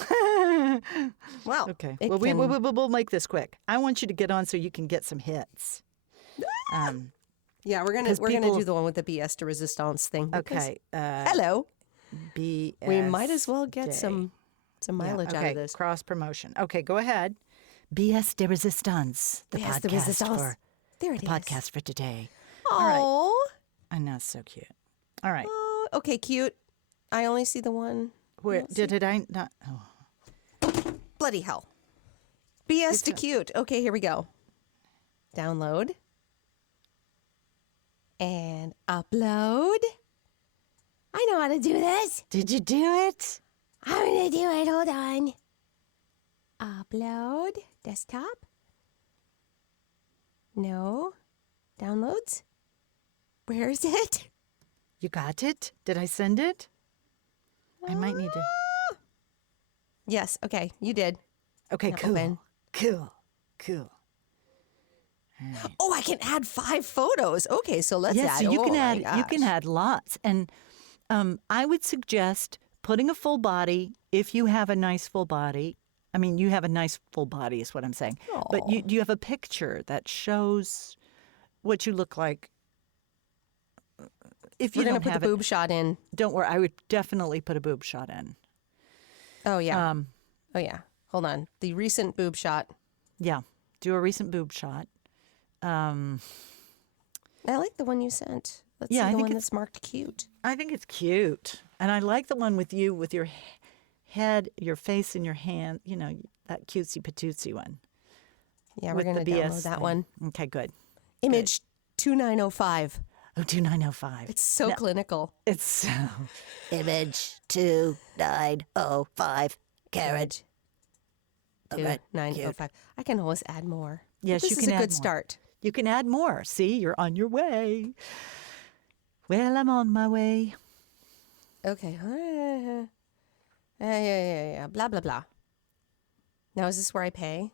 Well, Okay. it Well, can- we'll make this quick. I want you to get on so you can get some hits. Yeah, we're gonna 'cause gonna people- do the one with the BS de resistance thing. because- Okay. Hello. BS. We might as well get Day. some mileage out okay, of this. cross promotion. Okay, go ahead. BS de resistance. The BS de podcast resistance. for There it the is. podcast for today. Oh. I know, it's so cute. All right. Oh, okay, cute. I only see the one. Where did I not? Oh. Bloody hell. BS to cute. Okay, here we go. Download. And upload. I know how to do this. Did you do it? I'm gonna do it. Hold on. Upload. Desktop. No. Downloads. Where is it? You got it? Did I send it? I might need to. Yes, okay, you did. Okay, Now cool. open. Cool. Oh, I can add 5 photos. Okay, so let's Yes, add. so you oh can my add. You gosh. can add lots, and I would suggest putting a full body if you have a nice full body. I mean, you have a nice full body, is what I'm saying. But you have a picture that shows what you look like. If you We're gonna don't put have the it, boob shot in. don't worry. I would definitely put a boob shot in. Oh yeah. Oh yeah. Hold on. The recent boob shot. Yeah, do a recent boob shot. I like the one you sent. Let's Yeah, see I the think one it's- that's marked cute. I think it's cute, and I like the one with you with your head, your face, and your hand. You know, that cutesy patootsy one. Yeah, we're with gonna the BS download that thing. one. Okay, good. Image 2905. Oh, 2905. It's so No. clinical. It's so. Image 2905. Karyn. Okay, 2905. I can always add more. Yes, this you is can a add good more. start. You can add more. See, you're on your way. Well, I'm on my way. Okay. Yeah. Blah blah blah. Now is this where I pay?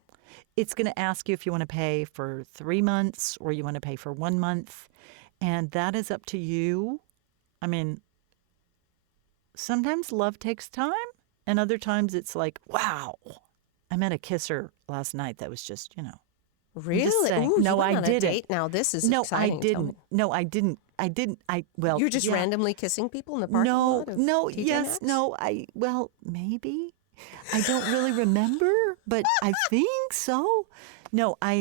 It's going to ask you if you want to pay for 3 months or you want to pay for 1 month. And that is up to you. I mean, sometimes love takes time, and other times it's like, wow. I met a kisser last night that was just, I'm just Really? saying. Ooh, No, you went I on didn't. A date? Now this is No, exciting. I Tell me. didn't. No, I didn't. Well, You're just yeah. randomly kissing people in the parking lot? of No, TJ yes, Maxx? no. Well, maybe. I don't really remember, but I think so. No, I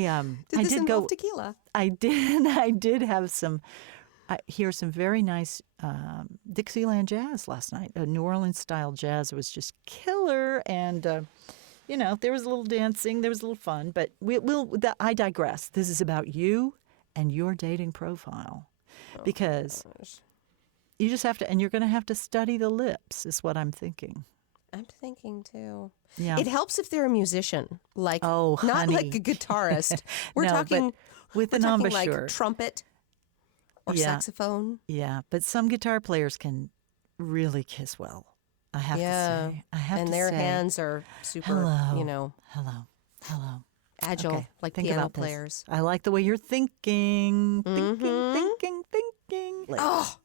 Did I this did involve go. tequila? I did. I did have some. Hear some very nice Dixieland jazz last night. New Orleans style jazz was just killer, and there was a little dancing, there was a little fun. But I digress. This is about you and your dating profile, because you just have to, and you're going to have to study the lips. Is what I'm thinking. I'm thinking too. Yeah. It helps if they're a musician, like Oh, not honey. like a guitarist. We're No, but talking with we're an talking embouchure. like trumpet or Yeah. saxophone. Yeah, but some guitar players can really kiss well. I have to say. I have and to their say. hands are super, Hello. Hello. agile, Okay, like think piano about this. players. I like the way you're thinking. Mhm. Thinking. Like, Oh,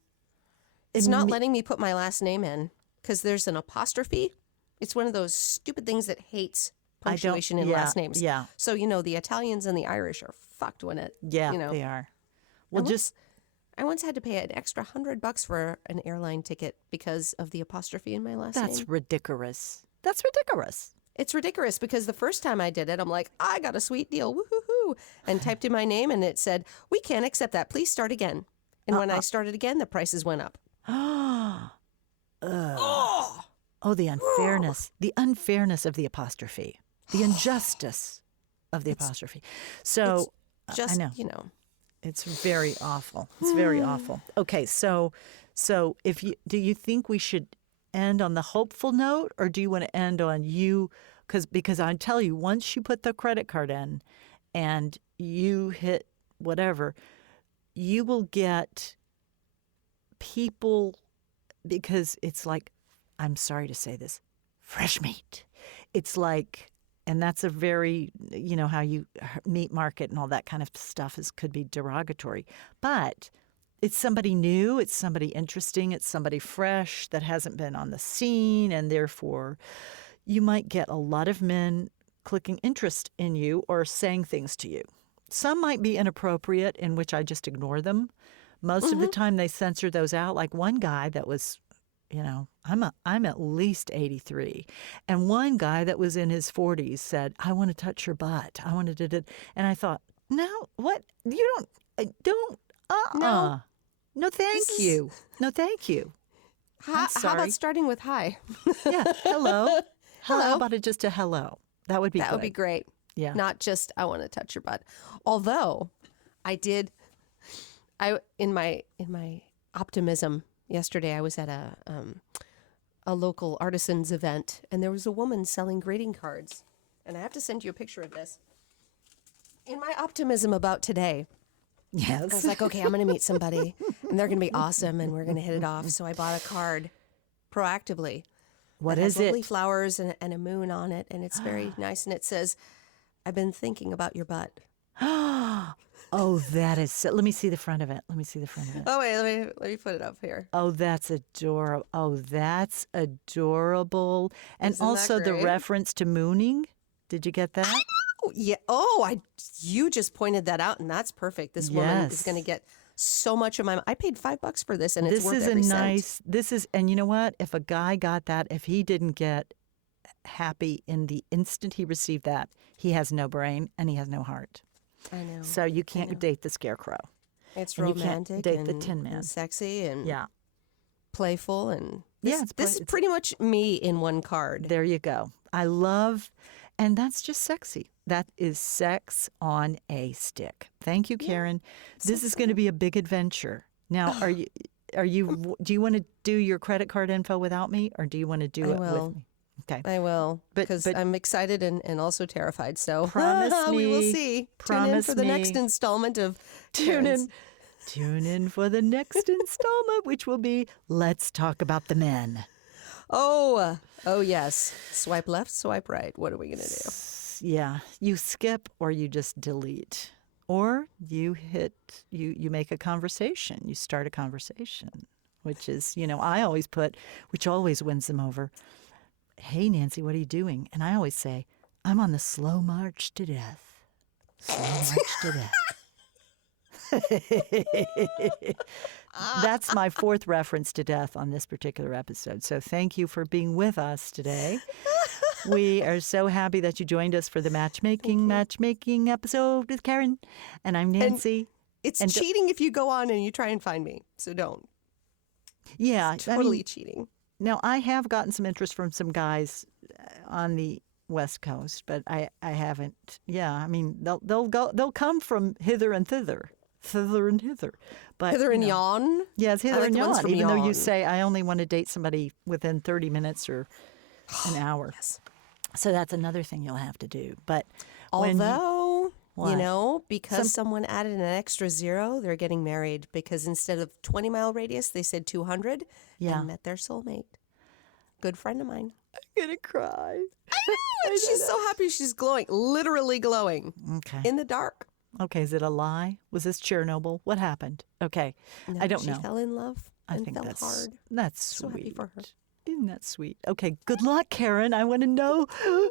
it's not imme- letting me put my last name in because there's an apostrophe. It's one of those stupid things that hates I don't- punctuation in yeah, last names. yeah. So the Italians and the Irish are fucked when it. Yeah, you know. they are. Well, I once had to pay an extra $100 for an airline ticket because of the apostrophe in my last that's name. ridiculous. That's ridiculous. It's ridiculous because the first time I did it, I'm like, I got a sweet deal, woohoo! And typed in my name, and it said, "We can't accept that. Please start again." And when I started again, the prices went up. Oh, the unfairness. The unfairness of the apostrophe. The injustice of the apostrophe. So, Just I know. It's very awful. It's very awful. Okay, so do you think we should end on the hopeful note, or do you want to end on you? Because I tell you, once you put the credit card in, and you hit whatever, you will get people, because it's like, I'm sorry to say this, fresh meat. It's like. And that's a very, how you meat market and all that kind of stuff could be derogatory. But it's somebody new, it's somebody interesting, it's somebody fresh that hasn't been on the scene, and therefore you might get a lot of men clicking interest in you or saying things to you. Some might be inappropriate, in which I just ignore them. Most of the time they censor those out. Like one guy that was, I'm at least 83. And one guy that was in his 40s said, I want to touch your butt. I want to, and I thought, no, what? You don't, No, thank you. No, thank you. How about starting with hi? Yeah, hello. How about just a hello? That would be That good. would be great. Yeah. Not just, I want to touch your butt. Although in my optimism yesterday, I was at a local artisans event, and there was a woman selling greeting cards. And I have to send you a picture of this. In my optimism about today, yes, I was like, okay, I'm going to meet somebody, and they're going to be awesome, and we're going to hit it off. So I bought a card proactively. What that is has lovely it? flowers and a moon on it, and it's very nice. And it says, I've been thinking about your butt. Oh, that is. Let me see the front of it. Oh wait, let me put it up here. Oh, that's adorable. And Isn't that also the great? reference to mooning. Did you get that? Oh, yeah. Oh, you just pointed that out, and that's perfect. This woman is Yes. going to get so much of my. I paid $5 for this, and it's This worth is every a cent. nice. This is, and you know what? If a guy got that, if he didn't get happy in the instant he received that, he has no brain and he has no heart. I know. So you can't date the scarecrow. It's and romantic, you can't date the and, Tin Man. and sexy, and Yeah. playful, and Yeah, this is pretty much me in one card. There you go. I love, and that's just sexy. That is sex on a stick. Thank you, Karyn. This is going to be a big adventure. Now, do you want to do your credit card info without me, or do you want to do it with me? Okay. I will, But because I'm excited and also terrified. So Promise we will me- see. Tune in promise for the me- next installment of Tune Karyn's. in. Tune in for the next installment, which will be Let's Talk About the Men. Oh yes. Swipe left, swipe right. What are we gonna do? Yeah, you skip or you just delete, or you make a conversation. You start a conversation, which is, I always put, which always wins them over. Hey, Nancy, what are you doing? And I always say, I'm on the slow march to death. Slow march to death. That's my fourth reference to death on this particular episode. So thank you for being with us today. We are so happy that you joined us for the matchmaking episode with Karyn. And I'm Nancy. It's cheating if you go on and you try and find me. So don't. Yeah. It's totally cheating. Now, I have gotten some interest from some guys on the West Coast, but I haven't. Yeah, I mean, they'll come from hither and thither. But Hither and yon? Yes, hither I like and the ones yon. from Even though you yon. say I only want to date somebody within 30 minutes or an hour. Yes. So that's another thing you'll have to do. But when Although, What? because someone added an extra 0, they're getting married because instead of 20-mile radius, they said 200 Yeah. and met their soulmate. Good friend of mine. I'm going to cry. And she's so happy she's glowing, literally glowing Okay. in the dark. Okay, is it a lie? Was this Chernobyl? What happened? Okay, No, I don't she know. fell in love I and think fell that's hard. That's So sweet. happy for her. Isn't that sweet? Okay, good luck, Karyn. I want to know who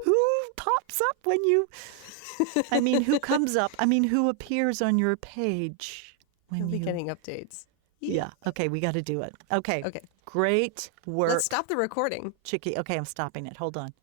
pops up when you. I mean, who comes up? I mean, who appears on your page when You'll be you? getting updates. Yeah. Okay, we got to do it. Okay. Okay. Great work, Let's stop the recording. Chicky. Okay, I'm stopping it. Hold on.